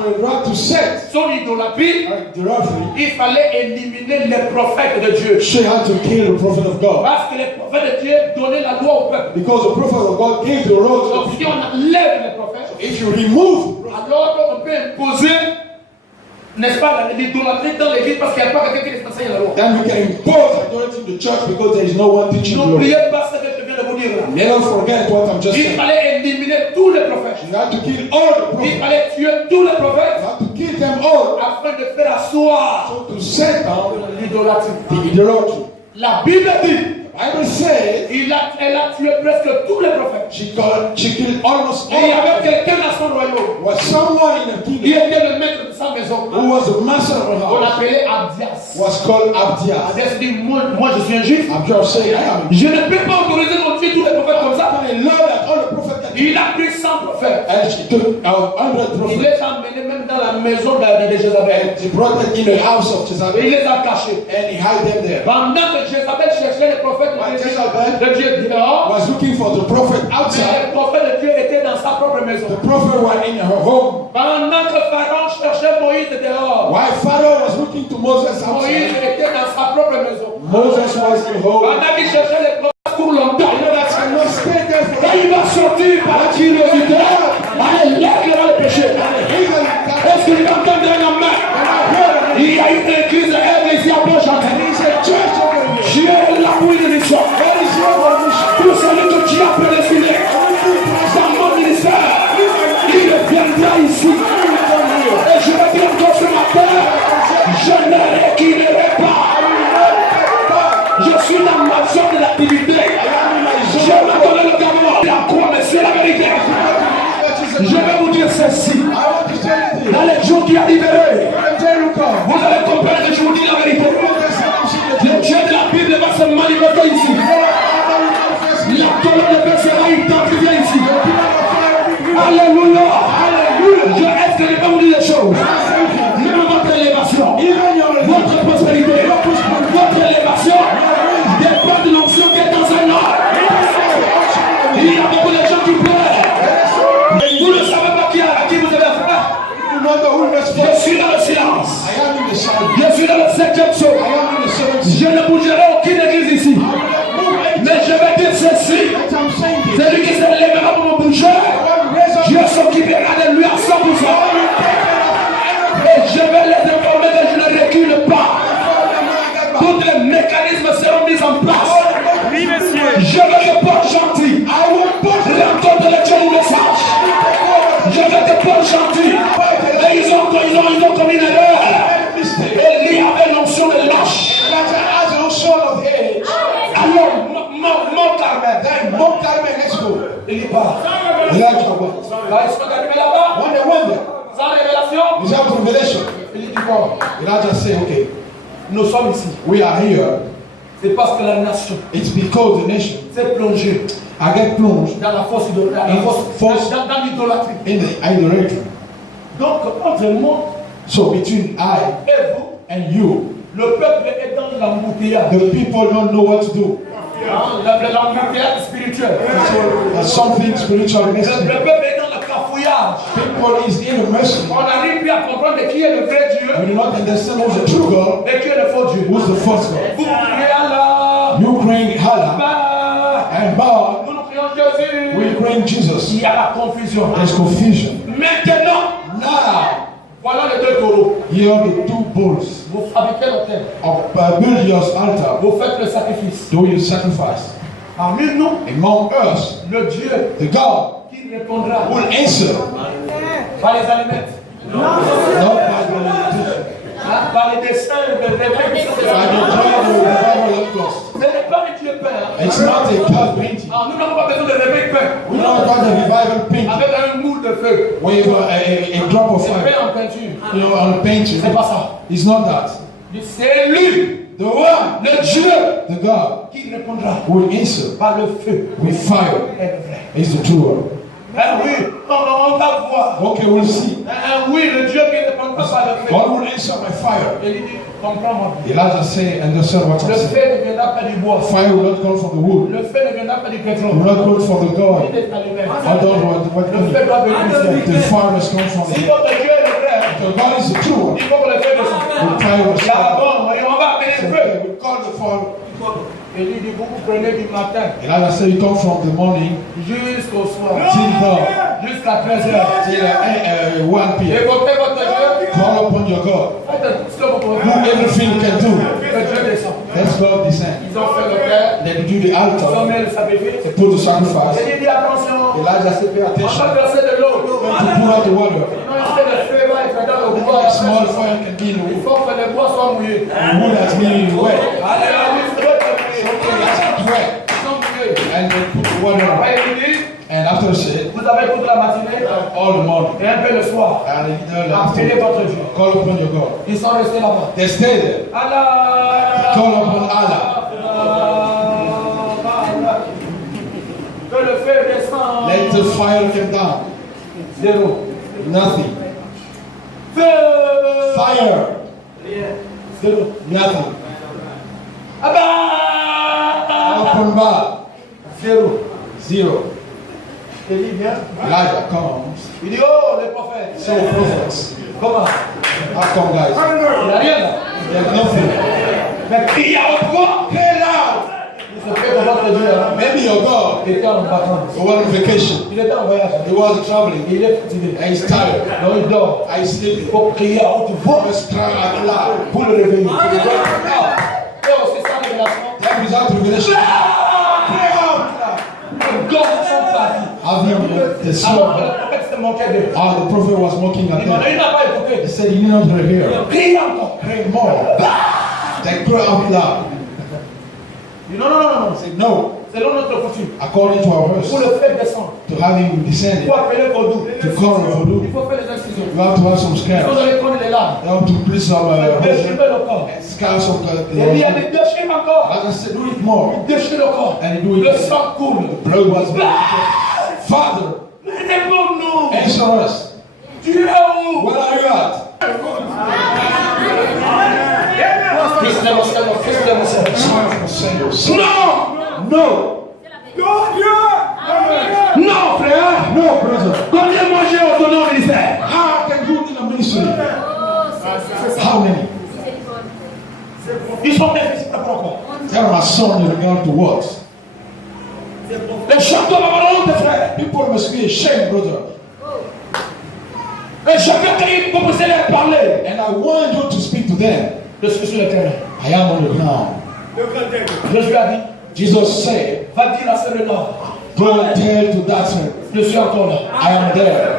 to set son idolâtrie, the referee, il fallait éliminer les prophètes de Dieu. she had to kill the prophet of God. Parce que les prophètes de Dieu donnaient la loi au peuple. Because the prophet of God gave the road. Donc si on enlève les prophètes, If you remove, alors on peut imposer, n'est-ce pas, l'idolâtrie dans l'église parce qu'il n'y a pas quelqu'un qui les enseigne la loi. then we can impose authority in the church because there is no one teaching the law. N'oubliez pas ce que je viens de vous dire là. Never forget what I'm just Il saying. fallait éliminer tous les prophètes. You have to kill all the Il prophets. fallait tuer tous les You prophètes have to kill them all. afin de faire asseoir So to set down l'idolâtrie. the idolatry. La Bible dit, Bible says elle a tué presque tous les prophètes. she killed almost Et il y all avait of them. quelqu'un dans son royaume. Was someone in the Il kingdom était le maître de sa maison. who was the master of the On house l'appelait Abdias. was called Abdias. Abdias dit, moi je suis un juif. Abdias said, I am. Je ne peux pas autoriser de tuer tous les prophètes comme ça. I learned that all the prophets that Il a pris 100 prophètes. and she took 100 Il prophets les a emmenés même dans la maison de Jézabel. and she brought them in the house of Et il Jezebel les a cachés. and he hid them there. Pendant que Jézabel cherchait les prophètes While de Dieu Jezebel dehors, was looking for the prophet mais outside, les prophètes de Dieu étaient dans sa propre maison. the prophet were in her home. Pendant que Pharaon cherchait Moïse dehors, While Pharaoh was looking to Moses Moïse outside, était dans sa propre maison. Moses was in home. Pendant qu'il cherchait les prophètes pour longtemps, You know that cannot stay there for quand il va sortir par la curiosité, allez, lève le péché. Est-ce que vous entendez la main? Il y a une église, elle ici à Beauchamp. septième psaume. Je ne bougerai aucune église ici. Mais je vais dire ceci. Celui qui se lèvera pour me bouger, Dieu s'occupera de lui à 100%. Et je vais les informer que je ne recule pas. Tous les mécanismes seront mis en place. Oui, monsieur. Je veux te porter gentil. L'entendre le Dieu du message. Je veux te porter gentil. Et ils ont commis une erreur. Élie avait l'onction de l'ange. Alors, mon Carmel, let's go. Il y part. Il a dit quoi? Là, ils sont arrivés là-bas. Wonder. Sans révélation. Without revelation. Il dit quoi? Il a just say, okay, Nous sommes ici. we are here. C'est parce que la nation It's because the nation s'est plongée I get plunged dans la force dans l'idolâtrie. in the idolatry. Donc, entre moi So between I et vous, and you, le peuple est dans l'embouteillage. the people don't know what to do. L'embouteillage spirituel. There's something spiritual Le missing. peuple est dans le cafouillage. People is in a mercy. On n'arrive plus à comprendre qui est le vrai Dieu We do not understand who's the true God, et qui est le faux Dieu. who's the false God. Vous criez Allah. You praying Allah Bah, and God, nous crions Jésus. we praying Jesus. Il y a la confusion. There's confusion. Maintenant, Now, voilà les deux taureaux. here are the two bulls Vous fabriquez l'autel. of build your altar. Vous faites le sacrifice. Do your sacrifice. Parmi nous, Among us, le Dieu the God qui répondra will answer, par les allumettes, not by the meditation, par les dessins de by the prayer of the revival of God. Ce n'est pas un Dieu Père. It's not a God painting. Alors, nous n'avons pas besoin de réveil peint. We don't have the revival painting Avec un moule de feu. with a drop of C'est fire, peint en peinture. on painting. C'est pas ça. It's not that. C'est lui, The one, le Dieu, the God, qui répondra will answer par le feu. with fire. Est le vrai. Is the true one. Oui, on va voir. Okay, we'll see. Oui, le Dieu qui répondra par le feu. God will answer by fire. Et il dit, comprends-moi. Elijah say, understand what Le I'm saying. feu ne viendra pas du bois. Fire will not come from the wood. Le feu ne viendra pas du pétrole. Will not come from the Il God. est allumé. I don't know what Le feu doit venir du the ciel. fire must come from Si the votre Dieu est le vrai, So God is the true one. il faut que le feu descende. The fire must Là, come. bon, et on va appeler le feu. We call the fire. Et il dit, vous vous prenez du matin Elijah say, you come from the morning jusqu'au soir, till dawn, jusqu'à 13h. till 1 p.m. Évoquez votre Dieu. Call upon your God. Faites tout ce que vous pouvez Do faire. everything you can do. Le Dieu descend. Let God descend. Ils ont fait le père. Then do the Ils ont altar. mis le sacrifice. They put the sacrifice. Et il dit, attention, Elijah said, pay on attention. va verser de l'eau. To pour out the water. Sinon, le feu va être dans le bois. Small fire can be in the Il wood. faut que les bois soient mouillés. The wood has been wet. Allez, allez, c'est vrai, c'est Okay, mouillé. that's wet. Ils sont mouillés. And they put the water on. Après, il dit, And after it, vous avez toute la matinée all the morning. et un peu le soir. And they Appelez votre Dieu. call upon your God. Ils sont restés là-bas. They stay there. Allah. Call upon Allah. Que le feu descende. Let the fire come down. Zéro. Nothing. Feu. Fire. Zéro. Nothing. Abba. Open bar. Zéro. Zero. Il dit bien. Elijah comes. Il dit, oh, les prophètes. So prophets. Comment? How come, guys? Il n'y a rien là. There's nothing. Mais crie à haute voix. Cry loud. Il se fait que votre Dieu Maybe your God était en vacances. was on vacation. Il était en voyage. He was traveling. Il est fatigué. And he's tired. Donc il dort. I sleep. Il faut crier à haute voix Let's cry out loud. pour le réveiller. Et aussi sans révélation. That without revelation. Cry out loud. Les gosses sont partis. Having the Alors que sword. le prophète se moquait d'eux. The prophet was mocking at Il m'a dit, them. il n'a pas écouté. He said, you did not hear. Crie encore. Pray more. They cry out loud. Il dit, non, non, non, non. He said, no. Selon notre coutume. According to our Pour verse, le faire descendre. to have him Il descended, faut appeler Vodou. to call Il Vodou, faut faire les incisions. you have to have some Il scars. faut aller prendre les larmes. You have to put some Déchirer le corps. scars of Et il y a the. des déchets encore. Like I said, do it more. Déchirer le corps. And do Le it. sang coule. Blood was. Father, Mais réponds-nous. answer us. Tu es où? Where are you at? Non! No. Non, frère! No, brother. Combien moi j'ai ordonné au ministère? How can you in a ministry? How many? Ils sont invisibles pour quoi? There are some in regard to what? Les gens doivent avoir honte, frère. People must be ashamed, brother. Et chacun qui commence à leur parler. And I want you to speak to them. Je suis sur le terrain. I am on the ground. Jésus a dit, Jesus said, va dire à ce nord. go and tell to that son, Je suis encore là. I am there.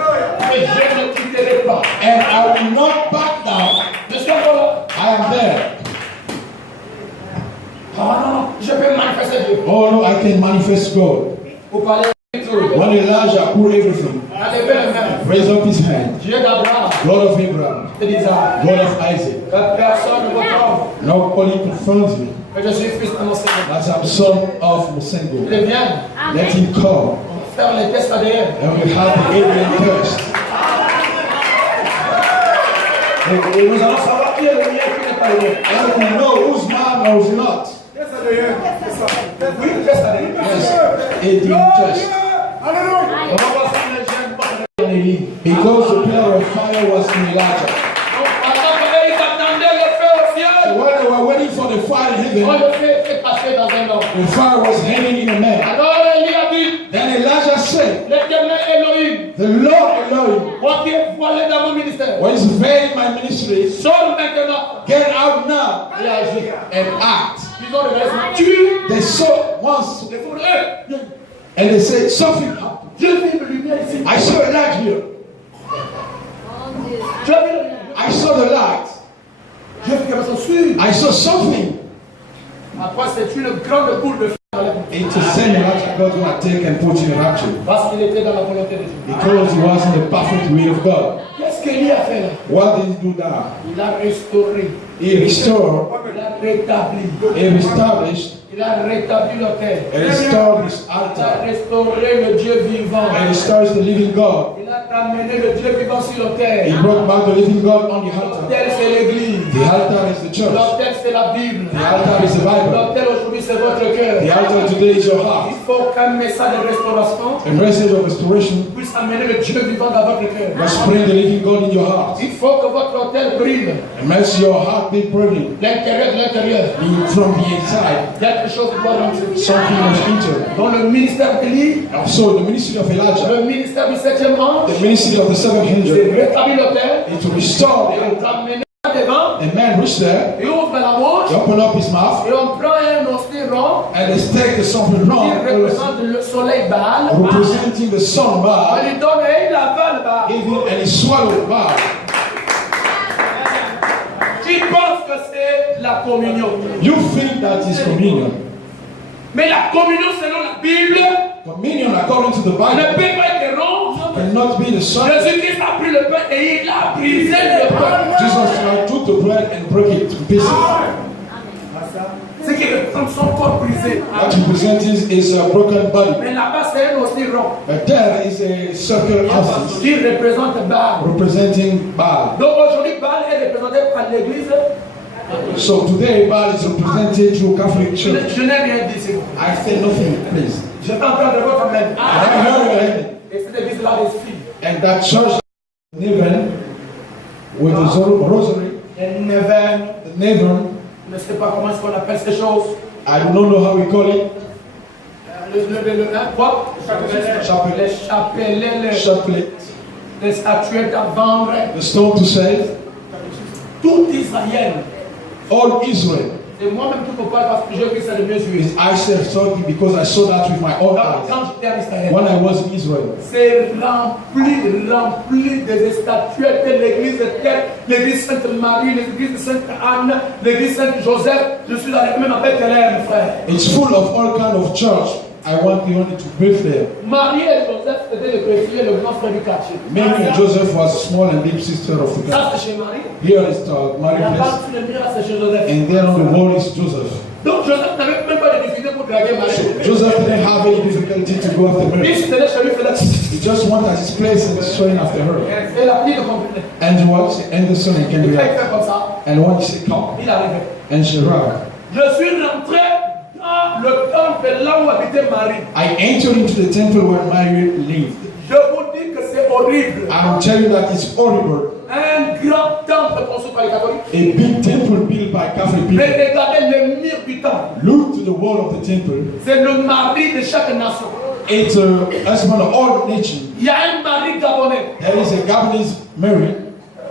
Et je ne quitterai pas. And I will not back down. Je suis encore là. I am there. Ah non, je peux manifester Dieu. Oh no, I can manifest God. Vous parlez de tout. When Elijah poured everything, Allez, levez les mains. raised up his hand, Dieu d'Abraham, God of Abraham, et d'Isaac. God of Isaac, Personne ne me trompe. nobody confirms me Que je suis fils de mon Seigneur. that I'm son of Mosengo. Il vient. Let him come, On va faire les tests ADN. and we have the alien test. Et nous allons savoir qui est le mien et qui n'est pas le mien. And we know whose man or who's not. Oui, le test ADN. Yes, alien test. On va voir si les jeunes portent en Élie. Because the pillar of fire was in Elijah. Donc, pendant qu'ils attendaient le feu au ciel, While they were waiting for the fire in on heaven, le fait passer dans un homme. the fire was hanging in a man. Alors Élie a dit, Then Elijah said, l'Éternel Elohim, the Lord Elohim, moi qui ai voilé dans mon ministère, what is veiled in my ministry, sors maintenant get out now et agis. and act. Ils ont le reste. Tu They saw once les foudres. and they said, something happened. Dieu vit une lumière ici. I saw a light here. Tu as vu la lumière. I saw the light. Dieu fait quelque chose sûr. I saw something. Après, c'est une grande boule de feu dans la It's the same light that God will take and put in the rapture. parce qu'il était dans la volonté de Dieu. Because he was in the perfect will of God. Qu'est-ce qu'Élie a fait là? What did he do now? Il a restauré, He restored, il a rétabli, he reestablished, il a rétabli l'autel. and restored his Il a altar. restauré le Dieu vivant. And restores the living God. Il a amené le Dieu vivant sur He l'autel. brought back the living God on the altar. L'autel, c'est l'église. The altar is the church. L'autel, c'est la Bible. The altar is the Bible. L'autel, aujourd'hui, c'est votre cœur. The altar today is your Il heart. faut qu'un message de restauration A message of restoration puisse amener le Dieu vivant dans votre cœur. must bring the living God in your heart. Il faut que votre autel brille. And must your heart be burning L'intérieur de l'intérieur. from the inside. Quelque chose doit rentrer. Something must enter. Dans le ministère d'Élie, So the ministry of Elijah, le ministère du 7e ange, the ministry of the seven c'est angels, rétablir l'autel. is to restore the Et altar. on t'amène devant. The man reached there, Il ouvre la bouche. he opened up his mouth, Et on prend un hostie rond and they take the something qui wrong, représente le soleil Baal. representing the sun On bar, lui donne et il avale Baal. and he swallowed bar. Tu penses que c'est la communion. You think that is communion. Mais la communion selon la Bible Communion, according to the ne Bible, peut pas être rond. cannot be the sun. Jésus-Christ a pris le pain et il a brisé le pain. Jesus took the bread and broke it to pieces. Ce qui représente son corps brisé. What represents is a broken body. Mais là-bas, c'est un hostie rond But there is a circle axis qui représente Baal. representing Baal. Donc aujourd'hui, Baal est représenté par l'Église. So today Baal is represented through Catholic Church. Je n'ai rien dit. I say nothing, please. Je t'entends de votre même. And I heard your head. Et cette église-là des filles. And that church, Niven, with the rosary, Et Neven. the Niven, Je ne sais pas comment est-ce qu'on appelle ces choses. I do not know how we call it. Quoi? Chapelet. Les chapelets, Chapelet. les statuettes à vendre. The stone to save. Tout Israël. All Israel. Et moi-même, tout peux pas parce que j'ai vu ça de mes yeux. I saw it because I saw that with my own eyes Quand j'étais en Israël. when I was in Israel. C'est rempli des statuettes de l'église de terre, l'église Sainte-Marie, l'église Sainte-Anne, l'église Saint-Joseph. Je suis allé même à Bethléem, frère. It's full of all kind of church. I want you to brief there. Marie et Joseph étaient le greffier, le grand frère du quartier. Mary and Joseph was a small and deep sister of the Ça, God. c'est chez Marie. Here is Mary La place, part sur le mur, c'est chez Joseph. and there on the wall is Joseph. Donc Joseph n'avait même pas de difficulté pour draguer Marie. Joseph didn't have any difficulty to go after Lui, her. c'était chez lui, faisait. He just wanted his place and showing after her. Et la pluie de compléter. And what? And the son Et can quand il react. fait comme ça, And when he said, come, il arrivait. and she arrived. Je suis rentré dans le temple là où habitait Marie. I entered into the temple where Mary lived. Je vous dis que c'est horrible. I will tell you that it's horrible. Un grand temple construit par les catholiques. A big temple built by Catholic people. Mais regardez le mur du temple. Look to the wall of the temple. C'est le mari de chaque nation. It's a husband of all nations. Il y a un mari gabonais. There is a Gabonese Mary.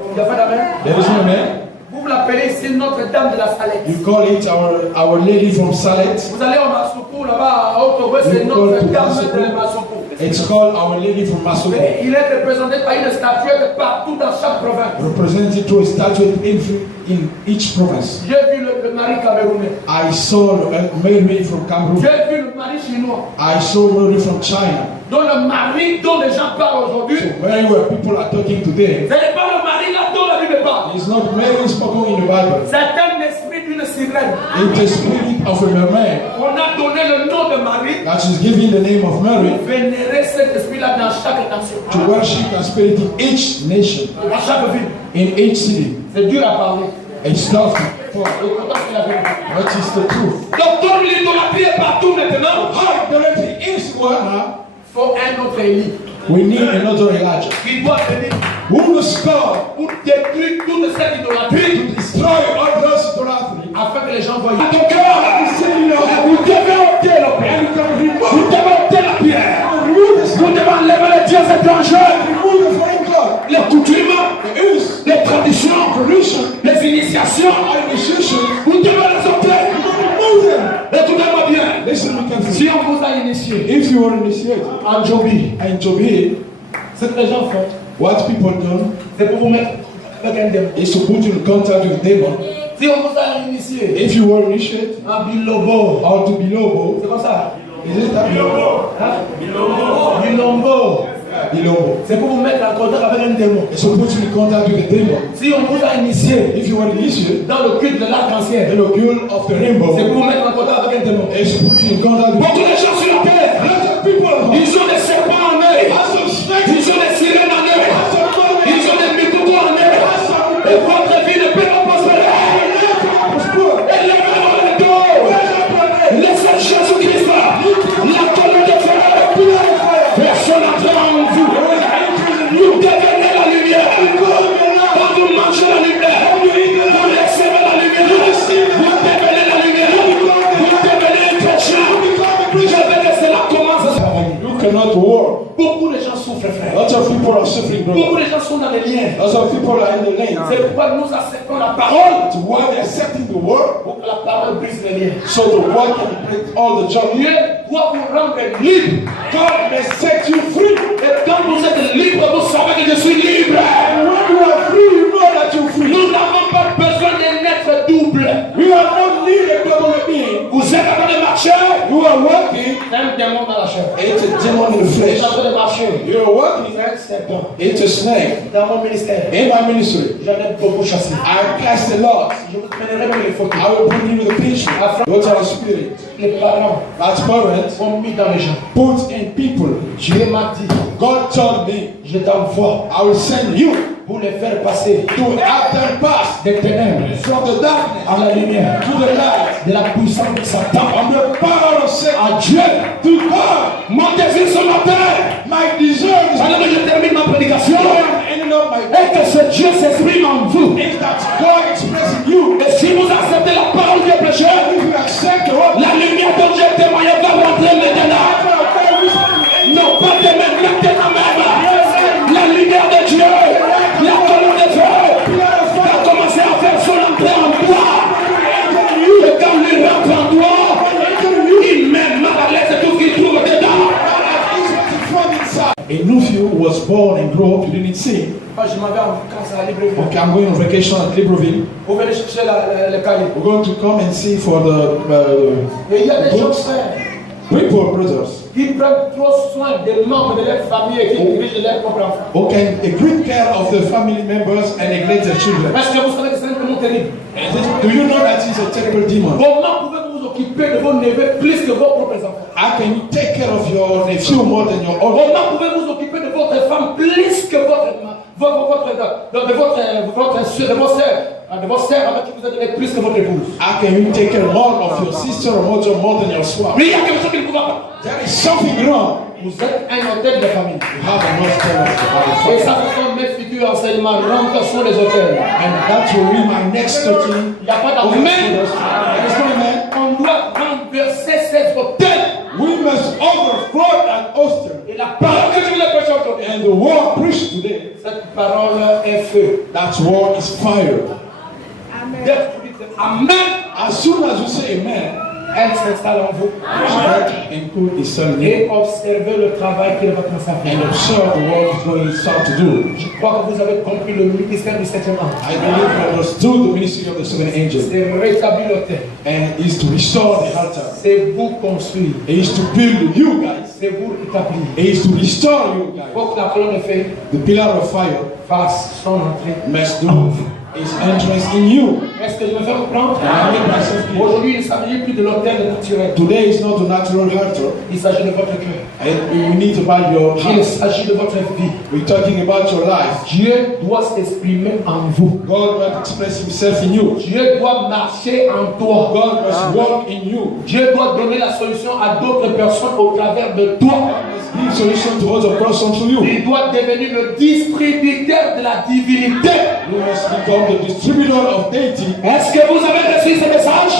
Il n'y a pas d'amen. There is no man. Vous l'appelez ici Notre-Dame de la Salette. You call it our Lady from Salette. Vous allez au Massoupou là-bas à Haute-Ouest, c'est Notre-Dame de Massoupou. It's called Our Lady from Massoupou. Il est représenté par une statuette partout dans chaque province. Represented to a statue in each province. J'ai vu le mari camerounais. I saw Mary from Cameroon. J'ai vu le mari chinois. I saw Mary from China. Dont le mari dont les gens parlent aujourd'hui. So where people are talking today, Ce n'est pas le mari là dont la Bible parle. it's not Mary spoken in the Bible. C'est un esprit d'une sirène. It's the spirit of a mermaid On a donné le nom de Marie that is giving the name of Mary pour vénérer cet esprit-là dans chaque nation. to worship that spirit in each nation, Dans chaque ville. in each city. C'est dur à parler. It's tough. Et pourtant, c'est la vérité. What is the truth? Donc, comme l'idolâtrie est partout maintenant, Idolatry is one now. il faut un autre Élie We need another Elijah qui doit venir who will come pour détruire toute cette idolâtrie to destroy all those idolatry. afin que les gens voient. À ton cœur, vous devez ôter la pierre. Vous devez ôter la pierre. Vous devez enlever les dieux étrangers. Les coutumes, les traditions, les initiations. Vous devez les ôter. Écoutez-moi bien. Si on vous a initié, If you are initiated en Jobi, and to be ce que les gens font, what people do c'est pour vous mettre avec un démon. is to put you in contact with demon. Si on vous a initié If you were initiated en Bilobo, or to be lobo, c'est comme ça. is it that Hein? Bilombo. Bilobo? C'est pour vous mettre en contact avec un démon. It's to put you in contact with the demon. Si on vous a initié If you were initiated dans le culte de l'arc-en-ciel, in the cure of the rainbow, c'est pour vous mettre en contact avec un démon. it's to put you in contact with Beaucoup de gens sur la terre, ils ont des serpents en eux, ils ont des sirènes en eux, ils ont des micoucous en eux, et votre vie ne peut pas prospérer. Élevez-vous le dos, laissez Jésus-Christ, la colonne de feu, personne n'entre en vous. Vous devenez la lumière. Quand vous mangez la lumière, vous recevez la lumière. Vous devenez la lumière. Vous devenez un chrétien. Je vais laisser la commence. You cannot war. Beaucoup de gens souffrent, frère. Lots of people are suffering, brother. Beaucoup de gens sont dans les liens. Lots of people are in the lane. C'est pourquoi nous acceptons la parole. That's why they're accepting the word, Pour que la parole brise les liens. so the word can break all the junk. Dieu doit vous rendre libre. God may set you free. Et quand vous êtes libre, vous savez que je suis libre. And when you are free, you know that you're free. Nous n'avons pas besoin d'un être double. We are not needed double being. Vous êtes en train de marcher. You are working. C'est un démon dans la chair. It's a demon in the Vous flesh. êtes en train de marcher. You're working. C'est un serpent. It's a snake. Dans mon ministère, In my ministry, j'en ai beaucoup chassé. I cast a lot. Je vous prendrai même les photos. I will bring you the picture. What our spirit, Les parents as parents, sont mis dans les gens. put in people. Dieu m'a dit, God told me, je t'envoie I will send you pour les faire passer to have them pass des ténèbres from the darkness à la lumière, to the light, de la puissance de Satan. from the power of Satan À Dieu, to God. mon désir ce matin, My desire is pendant que je termine ma prédication, ending up my est que ce Dieu s'exprime en vous. is that God expressing you. Et si vous acceptez la parole du péché, If you accept the word, la lumière dont Dieu témoigne va rentrer maintenant. Non pas de maintenant même. La lumière de Dieu, la colonne de feu, va commencer à faire son entrée en toi. Et quand lui rentre en toi, il met mal à l'aise tout ce qu'il trouve dedans. a nephew who was born and grew up, you didn't see. Moi, je m'en vais en vacances à Libreville. Okay, I'm going on vacation at Libreville. Vous venez chercher le cahier. We're going to come and see for the Et il y a des gens, frères, people brothers qui prennent trop soin des membres de leur famille et qui dirigent leur propre enfant. who can great care of the family members and neglect their children. Parce que vous savez que c'est un démon terrible. Do you know that he's a terrible demon? Comment pouvez-vous vous occuper de vos neveux plus que vos propres enfants? How can you take care of your nephew more than your own? Comment pouvez-vous vous occuper de votre femme plus que de vos sœurs avec qui vous êtes plus que votre épouse? How can you take care more of your sister or mother more than your spouse? Mais il y a quelque chose qui ne va pas. There is something wrong. Vous êtes un hôtel de famille. You have an hostel of the Et house. ça, ce sont mes figures futur enseignement, remplaçons les hôtels. And that will be my next teaching. Il n'y a pas d'amen. On doit renverser ces hôtels. We must overflow that hostel. Et la parole que je voulais prêcher aujourd'hui, And the word preached today, cette parole est feu. that word is fire. Dès que vous dites amen, As soon as you say amen, elle s'installe en vous. God include his son in you. Et observez le travail qu'il va commencer à faire. And observe the work he's going to start to do. Je crois que vous avez compris le ministère du 7e ange. I believe you understood the ministry of the seven angels. C'est rétablir l'autel. And is to restore the altar. C'est vous construire. It is to build you guys. C'est vous établir. It is to restore you Il guys. faut que la colonne de feu The pillar of fire fasse son entrée. must do his entrance in you. Est-ce que je me fais comprendre? I make myself clear. Aujourd'hui, il ne s'agit plus de l'autel naturel. Today is not a natural altar. Il s'agit de votre cœur. And we need about your Il heart. s'agit de votre vie. We're talking about your life. Dieu doit s'exprimer en vous. God will express himself in you. Dieu doit marcher en toi. God must walk in you. Dieu doit donner la solution à d'autres personnes au travers de toi. Give solution to other persons to you. Il doit devenir le distributeur de la divinité. You must become the distributor of deity. Est-ce que vous avez reçu ce message?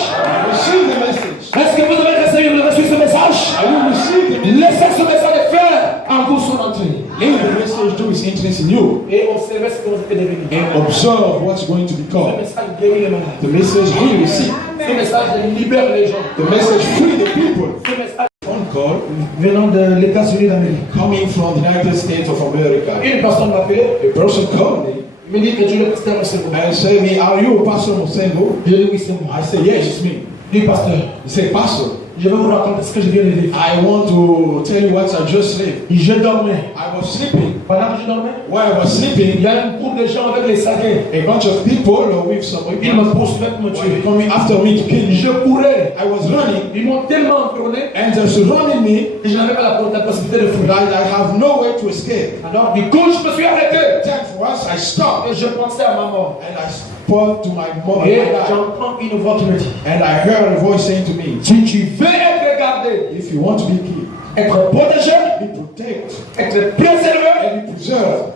Receive the message. Est-ce que vous avez reçu ce message? I will receive the message. Laissez ce message faire en vous son entrée. Let the message do its entrance in you. Et observez ce que vous êtes devenu. And observe what's going to Ce become. message guérit les malades. The message heal the sick. Ce message libère les gens. The message free the people. Ce message Phone call venant de l'États-Unis d'Amérique. coming from the United States of America. Une personne m'a appelé. A person called me Il me dit que tu es le pasteur Mosengo. and said me, "Are you Pastor Mosengo?" Je dis oui, c'est moi. I said, "Yes, it's me." Il dit pasteur, He said, "Pastor, je vais vous raconter ce que je viens de vivre. I want to tell you what I just lived. Je dormais. I was sleeping. Pendant que je dormais, While I was il sleeping, y a un groupe de gens avec les saquets. a bunch of people with some Ils me poursuivaient pour me were tuer. coming after me to kill me. Je courais. I was running Ils m'ont tellement entouré and they're surrounding me que je n'avais pas la possibilité de fuir. that I have no way to escape. Alors, du coup, je me suis arrêté. Then for us, I stopped Et je pensais à ma mort. and I spoke to my mother Et and j'entends une voix qui me dit, I heard a voice saying to me, si tu veux être gardé, "If you want to be killed, être protégé, be protected être préservé, and be preserved,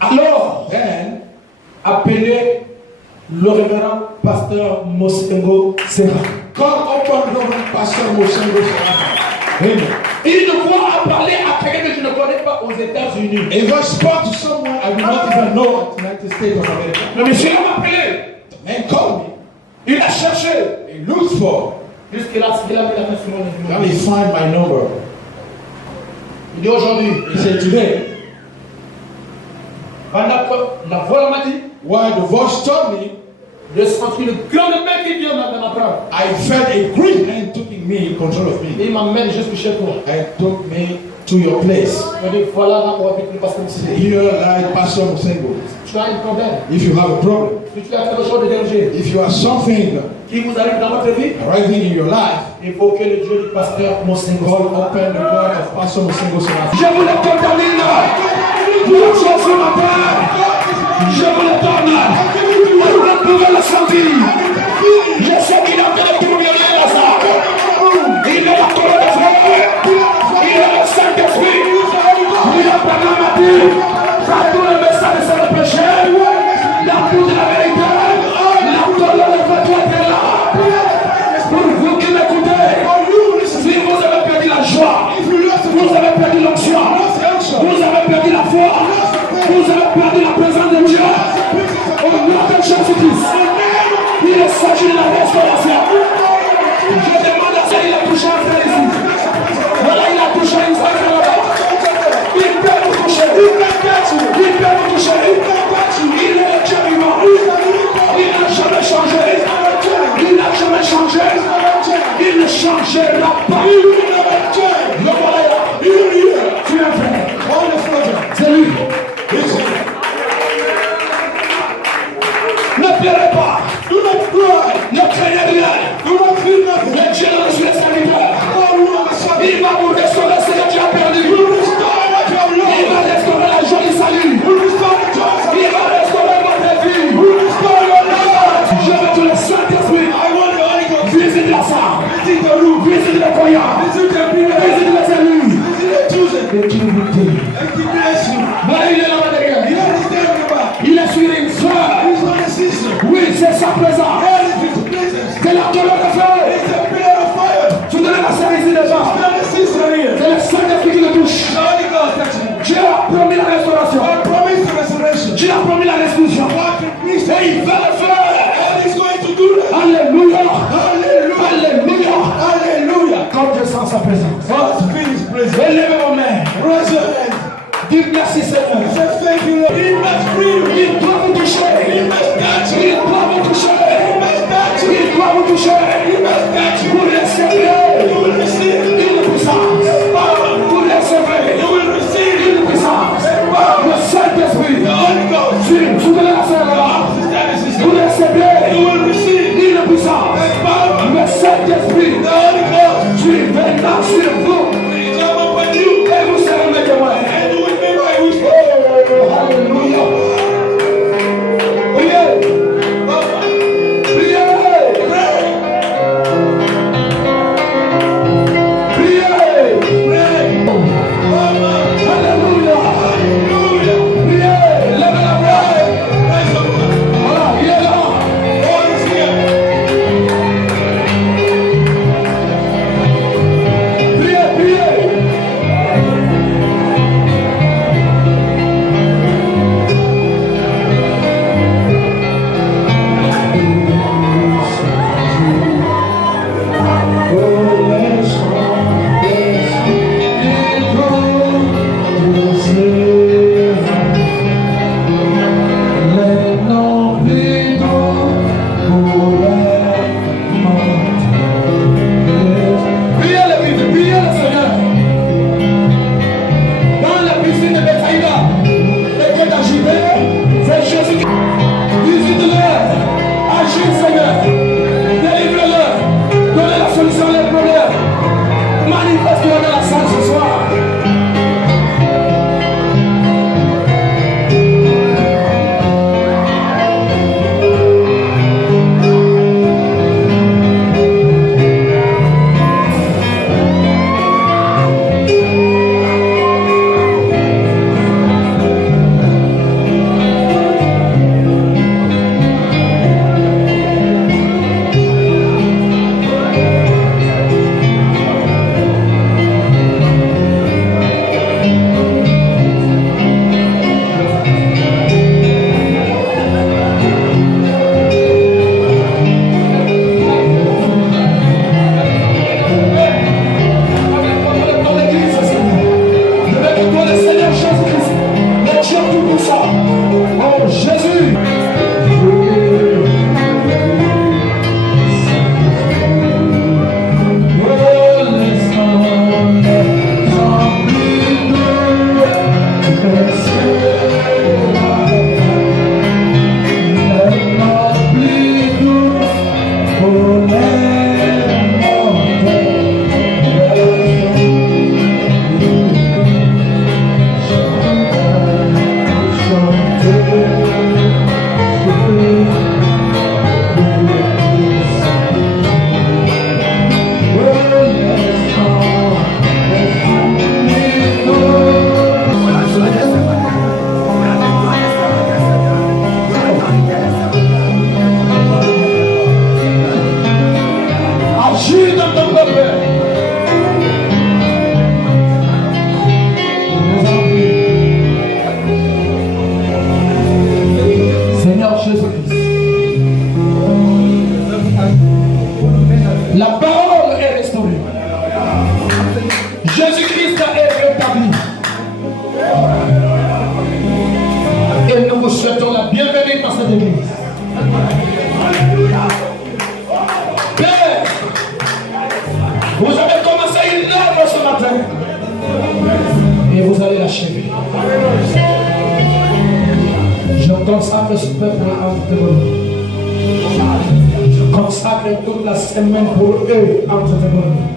alors then appelez le révérend pasteur Mosengo Serra. come upon Reverend Pastor Mosengo Serra." Amen. Une voix a parlé à quelqu'un que je ne connais pas aux États-Unis. If I spoke to someone I do not even know at the United States of America, Le monsieur m'a appelé. the man called me. Il a cherché. He looked for. Jusqu'à là, il a mis la main sur mon Let épaule. me find my number. Il dit aujourd'hui, He said, "Today, pendant que la voix m'a dit, while the voice told me, j'ai senti une grande main qui vient de m'apprendre. I felt a great hand taking me in control of me Il m'emmène jusqu'à chez toi. and took me to your place. Il m'a dit, voilà là où habite le pasteur Mosengo. Here, like Pastor Mosengo, Tu as un problème. if you have a problem, Si tu as quelque chose de danger if you have something qui vous arrive dans votre vie, arriving in your life, il faut que le Dieu du pasteur Mosengo God open the door of Pastor Mosengo Serra. Je vous le condamne pour l'action ce matin. Je vous le donne. Vous pouvez le sentir. Je sais qu'il a fait le tour de ça. Il est la colonne de feu. Il est le Saint-Esprit. Il a parlé à ma vie. À tous les messages sur le péché. La poudre de la vérité. La colonne de feu doit être là. Pour vous qui m'écoutez, si vous avez perdu la joie, vous avez perdu l'onction, vous avez perdu la foi, vous avez perdu la présence de Dieu, au nom de Jésus-Christ, il s'agit de la restauration. Je demande à ça, il a touché un frère ici. Voilà, il a touché un frère là-bas. Il peut vous toucher, il peut vous toucher. Il est le Dieu vivant. Il n'a jamais changé. Il n'a jamais changé. Il ne changera pas. Le voilà là. Tu es un frère. C'est lui. Ne pleurez pas. Ne craignez rien. Le Dieu de reçu les serviteurs. Il va vous restaurer ce que tu as perdu. Il va restaurer la joie du salut. Il va restaurer votre vie. Je veux que le Saint-Esprit visite la salle. Visite le croyant. Le Saint-Esprit qui le touche. Dieu a promis la restauration. Dieu a promis la restitution. Et il va le faire. Alléluia. Alléluia. Alléluia. Quand je sens sa présence. Élevez vos mains. Dites merci Seigneur. Il doit vous toucher. Il doit vous toucher. Il doit vous toucher. Vous recevez une puissance. Vous recevez une puissance. Le Saint-Esprit. Souvenez la sœur là. Vous recevez une puissance. Le Saint-Esprit. Viendra sur vous. Et vous serez mes témoins. Alléluia. Priez. Priez. Et vous allez l'achever. Je consacre ce peuple entre vos mains. Je consacre toute la semaine pour eux entre vos mains.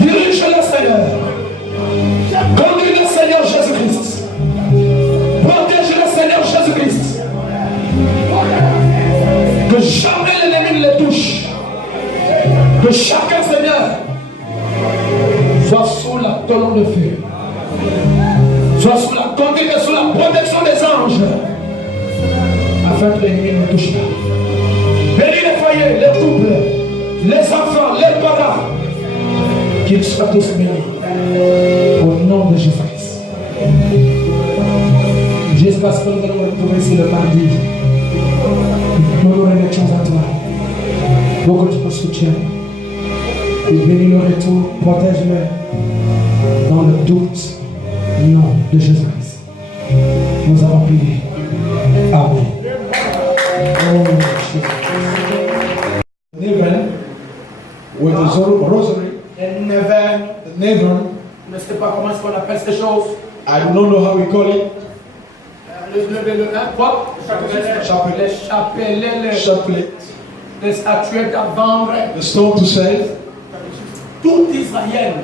Dirige le Seigneur. Conduis le Seigneur Jésus-Christ. Protège le Seigneur Jésus-Christ. Que jamais l'ennemi ne les touche. Que chacun, Seigneur, soit sous la colonne de feu, soit sous la conduite et sous la protection des anges, afin que l'ennemi ne touche pas. Bénis les foyers, les couples, les enfants, les parents, qu'ils soient tous bénis. Au nom de Jésus-Christ. J'espère que nous allons retrouver ici le mardi. Nous nous remettons à toi. Beaucoup de ton soutien. Et bénis le retour. Protège-le dans le doute. Nom de Jésus-Christ. Nous avons prié. Amen. Oh, Neven with the rosary. And Neven. Neven. Je ne sais pas comment est-ce qu'on appelle ces choses. I don't know how we call it. Quoi? Chapelet. Les chapelets, Chapelet. les statuettes à vendre. The stone to sell. Tout Israël.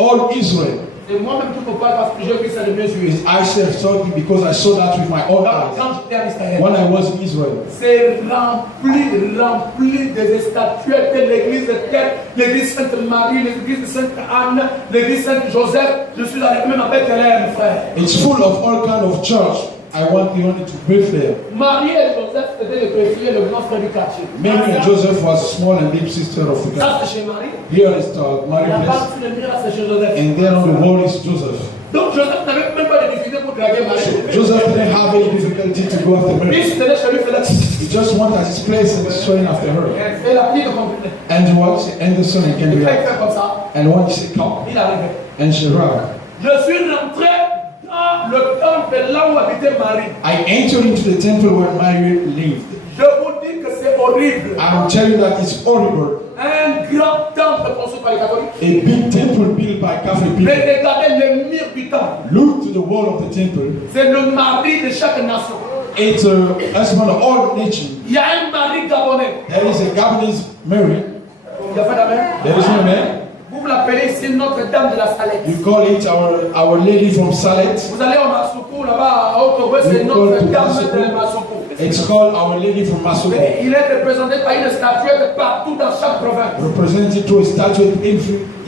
All Israel. Et moi-même, tout ne pas parce que j'ai vu ça de mes yeux. I saw it because I saw that with my own eyes. Quand j'étais en Israël, When I was in Israel. c'est rempli de statuettes de l'église de Tête, l'église Sainte-Marie, l'église de Sainte-Anne, l'église Saint-Joseph. Je suis allé même à Bethléem, frère. It's full of all kind of church. I want you to brief there. Marie et Joseph étaient le petit et le grand frère du quartier. Mary and Joseph was small and big sister of the Ça, God. c'est chez Marie. Here is Mary La place. partie de miracle, c'est chez Joseph. And there on the wall is Joseph. Donc Joseph n'avait même pas de difficulté pour draguer Marie. Joseph didn't have any difficulty to go after Mary. Lui, c'était chez lui, il faisait. He just wanted his place and was showing after her. Et la fille de complet. And what? And the son came Il back. fait comme ça. And when he said, come, Il arrivait. and she arrived. Je suis rentré dans le temple là où habitait Marie. I entered into the temple where Mary lived. Je vous dis que c'est horrible. I will tell you that it's horrible. Un grand temple construit par les catholiques. A big temple built by Catholic Mais people. regardez le mur du temple. Look to the wall of the temple. C'est le mari de chaque nation. It's a husband of all nations. Il y a un mari gabonais. There is a Gabonese Mary. Il y a pas d'amen. There is no man. Vous l'appelez ici Notre-Dame de la Salette. You call it our Lady from Salet. Vous allez au Masoukou là-bas à Otobo, c'est Notre-Dame de Masoukou. It's called Our Lady from Masoko. Il est représenté par une statuette partout dans chaque province. Represented through a statue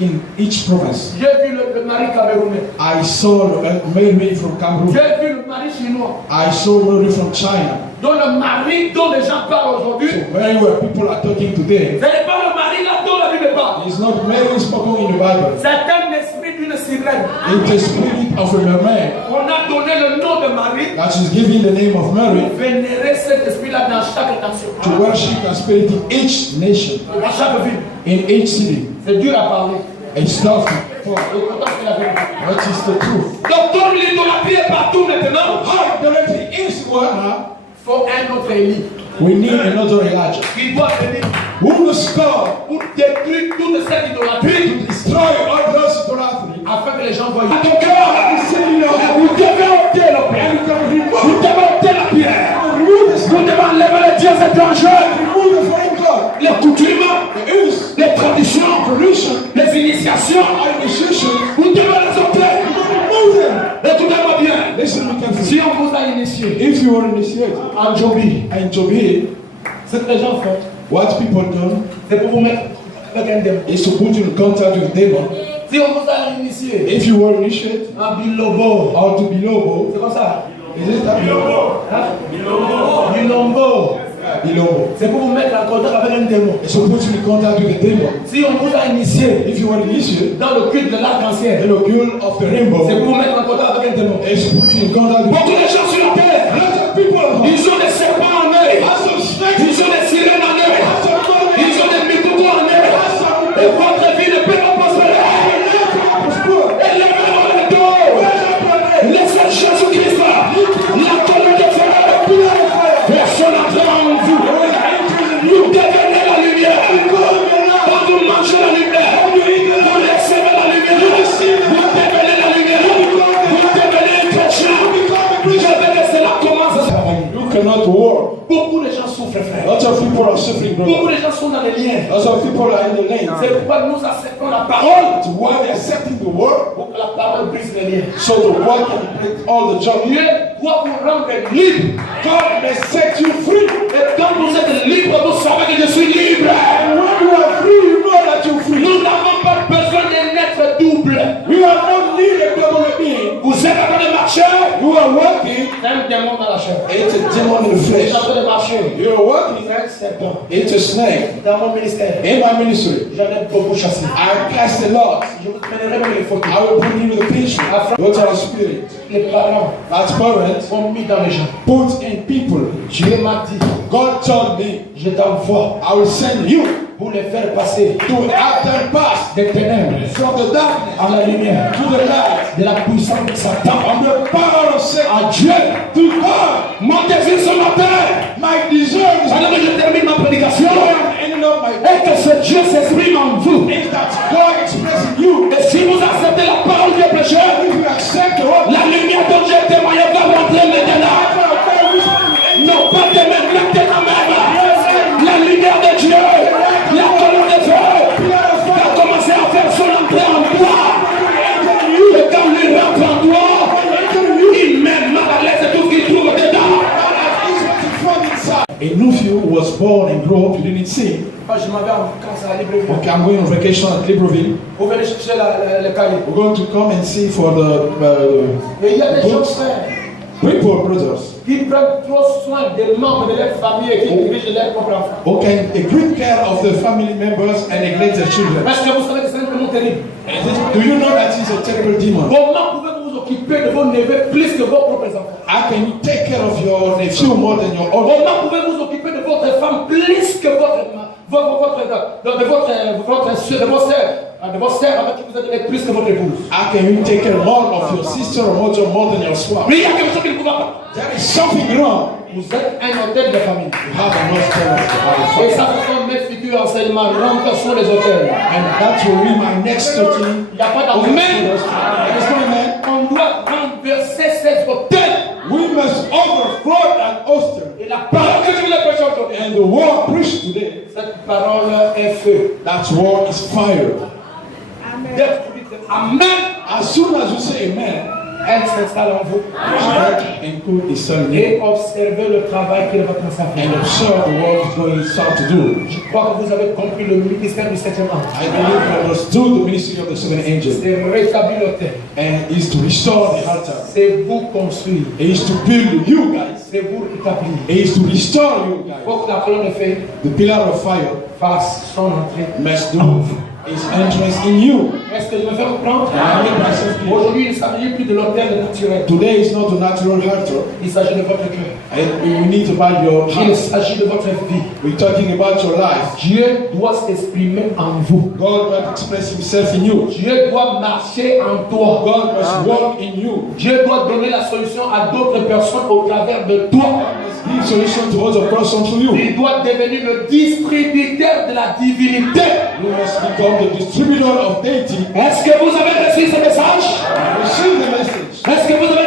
in each province. J'ai vu le mari camerounais. I saw Mary from Cameroon. J'ai vu le mari chinois. I saw Mary from China. Dont le mari dont les gens parlent aujourd'hui. So Mary where people are talking today. Ce n'est pas le mari là dont la Bible parle. It's not Mary spoken in the Bible. C'est un esprit d'une sirène. It's the spirit of a mermaid On a donné le nom de Marie. that is giving the name of Mary Vénérer cet esprit-là dans chaque nation. to worship that spirit in each nation, Dans chaque ville. in each city. C'est dur à parler. It's tough. Et pourtant c'est la vérité. What is the truth? Donc comme l'idolâtrie est partout maintenant, How directly is one? il faut un autre Élie. We need another Elijah. Il doit venir Who will come pour détruire toute cette idolâtrie to destroy all those idolatry? afin que les gens voient. Ton cœur, vous devez ôter la pierre. Vous devez ôter la pierre. Vous devez enlever les dieux étrangers. Les coutumes, les traditions, les initiations. Vous devez les ôter. Écoutez-moi bien. Si on vous a initié, If you were initiated en Jobi, and to be, ce que les gens font, what people do c'est pour vous mettre avec un démon. is to put you in contact with demon. Si on vous a initié If you were initiated en Bilobo, or to be lobo, c'est comme ça. is it that Hein? Bilombo. Bilobo? C'est pour vous mettre en contact avec un démon. It's to put you in contact with the demon. Si on vous a initié If you were initiated dans le culte de l'arc-en-ciel, in the cure of the rainbow, c'est pour vous mettre en contact avec un démon. it's to put you in contact with Beaucoup de gens sur la terre, lots of people. ils ont des serpents en œil, Lots of snakes. ils ont des sirènes en œil, Lots of money. ils ont des micoucous en œil. Et votre vie ne peut pas prospérer. Élevez-vous le dos. Laissez Jésus-Christ, la colonne de feu. Personne n'entre en vous. Vous devenez la lumière. Quand vous mangez la lumière, vous recevez la lumière. Vous devenez la lumière. Vous devenez un chrétien. Je vais laisser la commence. You cannot war. Beaucoup de gens souffrent, frère. Lots of people are suffering, Beaucoup brother. de gens sont dans les liens. Lots of people are in the lane. C'est pourquoi nous acceptons la parole That's why they're accepting the word, pour que la parole brise les liens. so the word can break all the junk. Dieu doit vous rendre libre. God may set you free. Et quand vous êtes libre, vous savez que je suis libre. And when you are free, you know that you're free. Nous n'avons pas besoin d'un être double. You have not need a double being. Vous êtes en train de marcher. You are walking. C'est un démon dans la chair. It's a demon in the Je flesh. suis en train de marcher. You're working. C'est un serpent. It's a snake. Dans mon ministère, In my ministry, j'en ai beaucoup chassé. I cast a lot. Je vous prendrai même les photos. I will bring you the picture. Go to our spirit. Les parents As parents, sont mis dans les gens. put in people. Dieu m'a dit, God told me, je t'envoie I will send you pour les faire passer to have them pass des ténèbres from the darkness à la lumière, to the light, de la puissance de Satan. from the power of Satan À Dieu, to God. mon désir ce matin, My desire is pendant que je termine ma prédication, ending up my est que ce Dieu s'exprime en vous. is that God expressing you. Et si vous acceptez la parole du pécheur, If you accept the word, la lumière dont j'ai témoigné va rentrer maintenant. Non pas de même, maintenant même. La lumière de Dieu, la colonne de feu, va commencer à faire son entrée en toi. Et quand lui rentre en toi, il met mal à l'aise de tout ce qu'il trouve dedans. a new few was born and grew up, you didn't see. Moi, je m'en vais en vacances à Libreville. Okay, I'm going on vacation at Libreville. Vous venez chercher le cahier. We're going to come and see for the Et il y a des gens, frères, people, brothers, qui prennent trop soin des membres de leur famille et qui dirigent leur propre enfant. who can great care of the family members and neglect their children. Parce que vous savez que c'est un démon terrible. Do you know that it's a terrible demon? Comment pouvez-vous vous occuper de vos neveux plus que vos propres enfants? How can you take care of your nephew more than your own? Comment pouvez-vous vous occuper de votre femme plus que de vos sœurs avec qui vous êtes aimés plus que votre épouse? How can you take care more of your sister or more than your spouse? Mais il y a quelque chose qui ne vous va pas. There is something wrong. Vous êtes un hôtel de famille. You have an hostel of Et the ça, ce sont mes futurs enseignements. Rentre sur les hôtels. and that will be my next talking. Il n'y a pas There d'amen. is no man. On doit renverser ces hôtels. We must overthrow that hostel. Et la parole que je vous ai prêchée aujourd'hui, And the word preached today, cette parole est feu. that word is fire. Dès que vous dites amen, As soon as you say amen, elle s'installe en vous. and good is telling you, Et observez le travail qu'il va commencer à faire. and observe the work he's going to start to do. Je crois que vous avez compris le ministère du 7e ange. I believe that was do the ministry of the seven angels, C'est rétablir l'hôtel. and is to restore the altar. C'est vous construire. It is to build you guys. C'est vous établir. It is to restore you Il guys. faut que la colonne de feu The pillar of fire fasse son entrée. must do his entrance in you. Est-ce que je me fais comprendre? I make myself clear. Aujourd'hui, il ne s'agit plus de l'hôtel naturel. Today is not a natural altar. Il s'agit de votre cœur. We need about your Il heart. s'agit de votre vie. We're talking about your life. Dieu doit s'exprimer en vous. God will express himself in you. Dieu doit marcher en toi. God must walk in you. Dieu doit donner la solution à d'autres personnes au travers de toi. Give solution to other person to you. Il doit devenir le distributeur de la divinité. You must become the distributor of deity. Est-ce que vous avez reçu ce message? Receive the message. Est-ce que vous avez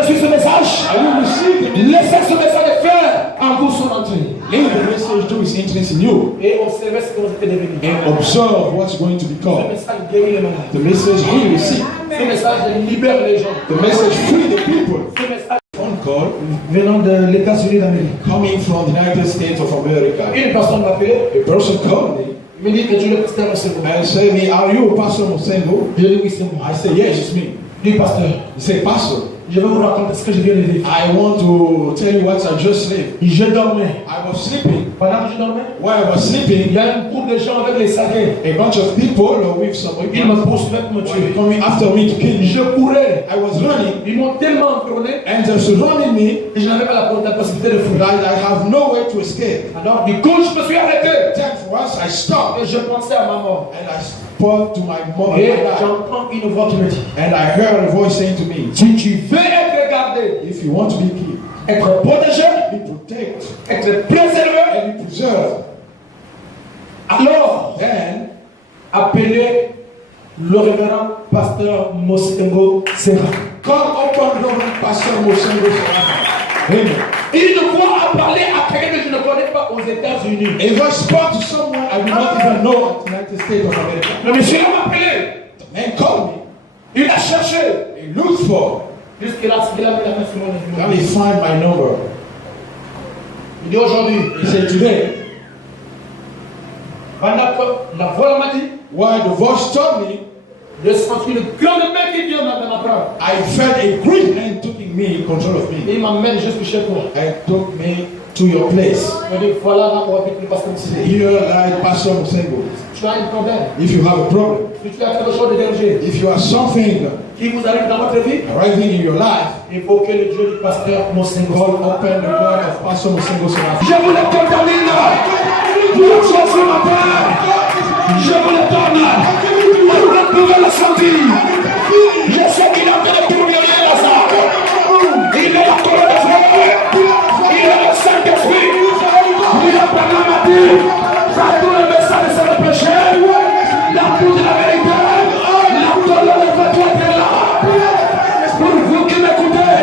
reçu ce message? I will receive the message. Laissez ce message faire en vous son entrée. Let the message do his entrance in you. Et observez ce que vous êtes devenu. And observe what's going to Ce become. message guérit les malades. The message heal the sick. Ce message libère les gens. The message free the people. Ce message Phone call venant de l'États-Unis d'Amérique. coming from the United States of America. Une personne m'a appelé. A person called me Il me dit que tu es le pasteur Mosengo. and said me, "Are you Pastor Mosengo?" Je dis oui, c'est moi. I said, "Yes, it's me." Dis pasteur, He said, "Pastor, je vais vous raconter ce que je viens de vivre. I want to tell you what I just lived. Je dormais. I was sleeping. Pendant que je dormais, While I was il sleeping, y a un groupe de gens avec les saguets. a bunch of people with some Ils me poursuivaient pour me were tuer. coming after me to kill me. Je courais. I was running, Ils m'ont tellement environné and they're surrounding me et je n'avais pas la possibilité de fuir. that I have no way to escape. Alors, du coup, je me suis arrêté. Then for us, I stopped Et je pensais à ma mort. and I spoke to my mother Et and I, j'entends une voix qui me dit, and I heard a voice saying to me, si tu veux être gardé, "If you want to be killed, être protégé, be protected être préservé, and be preserved, alors then appelez le révérend pasteur Mosengo Serra. come upon Reverend Pastor Mosengo Serra." Amen. Une voix a parlé à quelqu'un que je ne connais pas aux États-Unis. If I spoke to someone I do not even know in the United States of America, Le monsieur m'a appelé. the man called me. Il a cherché. He looked for. Jusqu'il a mis la main sur mon Let épaule. me find my number. Il dit aujourd'hui, He said, "Today, pendant que la voix m'a dit, while the voice told me, j'ai senti une grande main qui vient m'apprendre. I felt a great hand taking me in control of me Il m'amène jusque chez toi. and took me to your place. Il me dit, voilà là où habite le pasteur Moussengo. Here like Pastor Mosengo. Tu as un problème. If you have a problem, Si tu as quelque chose de danger if you have something qui vous arrive dans votre vie, arriving in your life, il faut que le Dieu du pasteur Mosengo God open the door of Pastor Mosengo Seraphin. Je vous le contamine pour l'action ce matin. Je vous le donne. Vous pouvez le sentir. Je sais qu'il a fait des tourniers là ça. Il est la colonne de frère. Il est le Saint-Esprit. Il a pas la matière. Ça tout le message c'est le péché. La poudre de la vérité. La colonne de votre est là. Pour vous qui m'écoutez.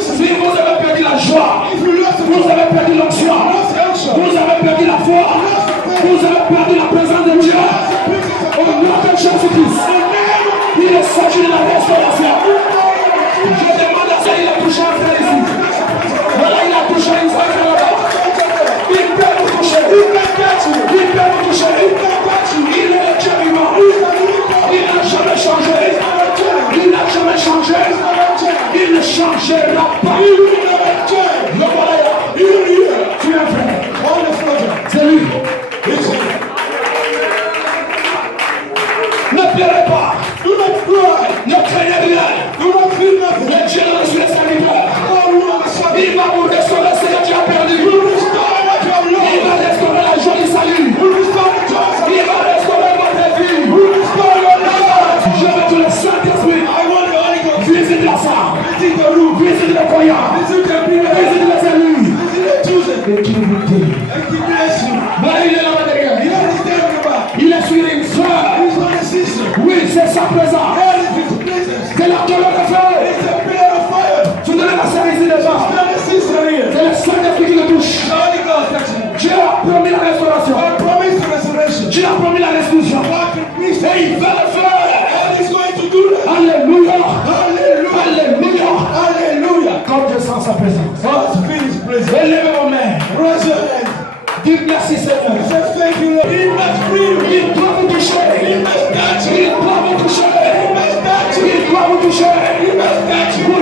Si vous avez perdu la joie. Vous avez perdu l'onction. Vous avez perdu la foi. Vous avez perdu la présence de Dieu. Au nom de Jésus-Christ. Il s'agit de la restauration. Je demande à ça, il a touché un frère ici. Voilà, il a touché une frère là-bas. Il peut vous toucher. Il peut vous toucher. Il est le Dieu vivant. Il n'a jamais changé. Il n'a jamais changé. Il ne changera pas. Le voilà là. Tu es un frère. C'est lui. Ne pleurez pas. Ne craignez rien. Le Dieu de Dieu est serviteur. Il va vous restaurer ce que tu as perdu. Il va restaurer la joie du salut. Il va restaurer votre vie. Je veux que le Saint-Esprit visite la salle. Visite le croyant. Visite les élus. Et qui vous dit. Voilà, il est là-bas derrière. Il est sur une fleur. Oui, c'est sa présence. C'est la colonne de feu. Tu donnes la scène ici déjà. C'est le Saint-Esprit qui le touche. Dieu a promis la restauration. Dieu a promis la restitution. Et il va le faire. Alléluia. Alléluia. Comme je sens sa présence. Élevez vos mains. Dites merci Seigneur. Il doit vous toucher. Il doit vous toucher. Il doit vous toucher. Vous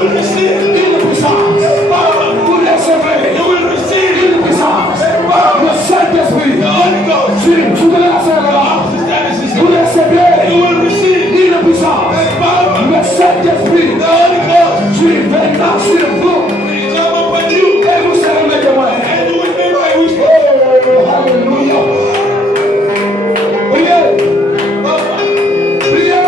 recevez une puissance. Vous recevez une puissance. Le Saint-Esprit. Si vous donnez la scène là, vous recevez une puissance. Le Saint-Esprit. Je vais maintenant sur vous. Et vous serez mes témoins. Alléluia. Priez. Priez.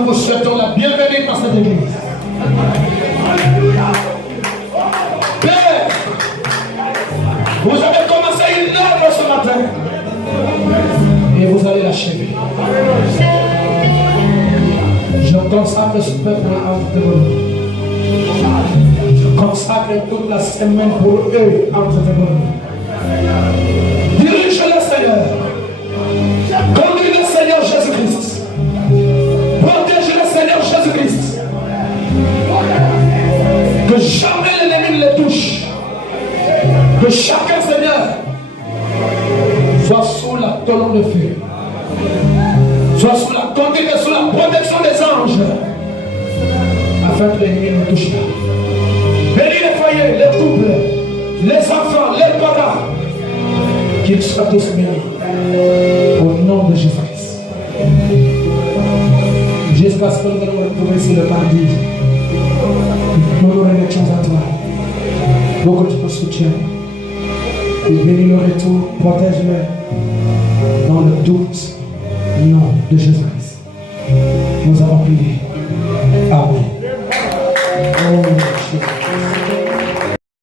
nous vous souhaitons la bienvenue dans cette église. Père, vous avez commencé une œuvre ce matin et vous allez l'achever. Je consacre ce peuple entre vos mains. Je consacre toute la semaine pour eux entre vos mains. Dirige le Seigneur. Conduis le Seigneur Jésus-Christ. Protège le Seigneur Jésus-Christ. Que jamais l'ennemi ne les touche. Que chacun, Seigneur, soit sous la colonne de feu. Soit sous la conduite et sous la protection des anges. Afin que l'ennemi ne touche pas. Bénis les foyers, les couples, les enfants, les parents. Qu'ils soient tous bénis. Au nom de Jésus-Christ. J'espère que nous allons retrouver sur le paradis. Nous nous remettons à toi. Beaucoup de ton soutien. Et bénis le retour. Protège-le. Dans le doute. Au nom de Jésus-Christ. Nous avons prié. Amen. Oh, Jésus.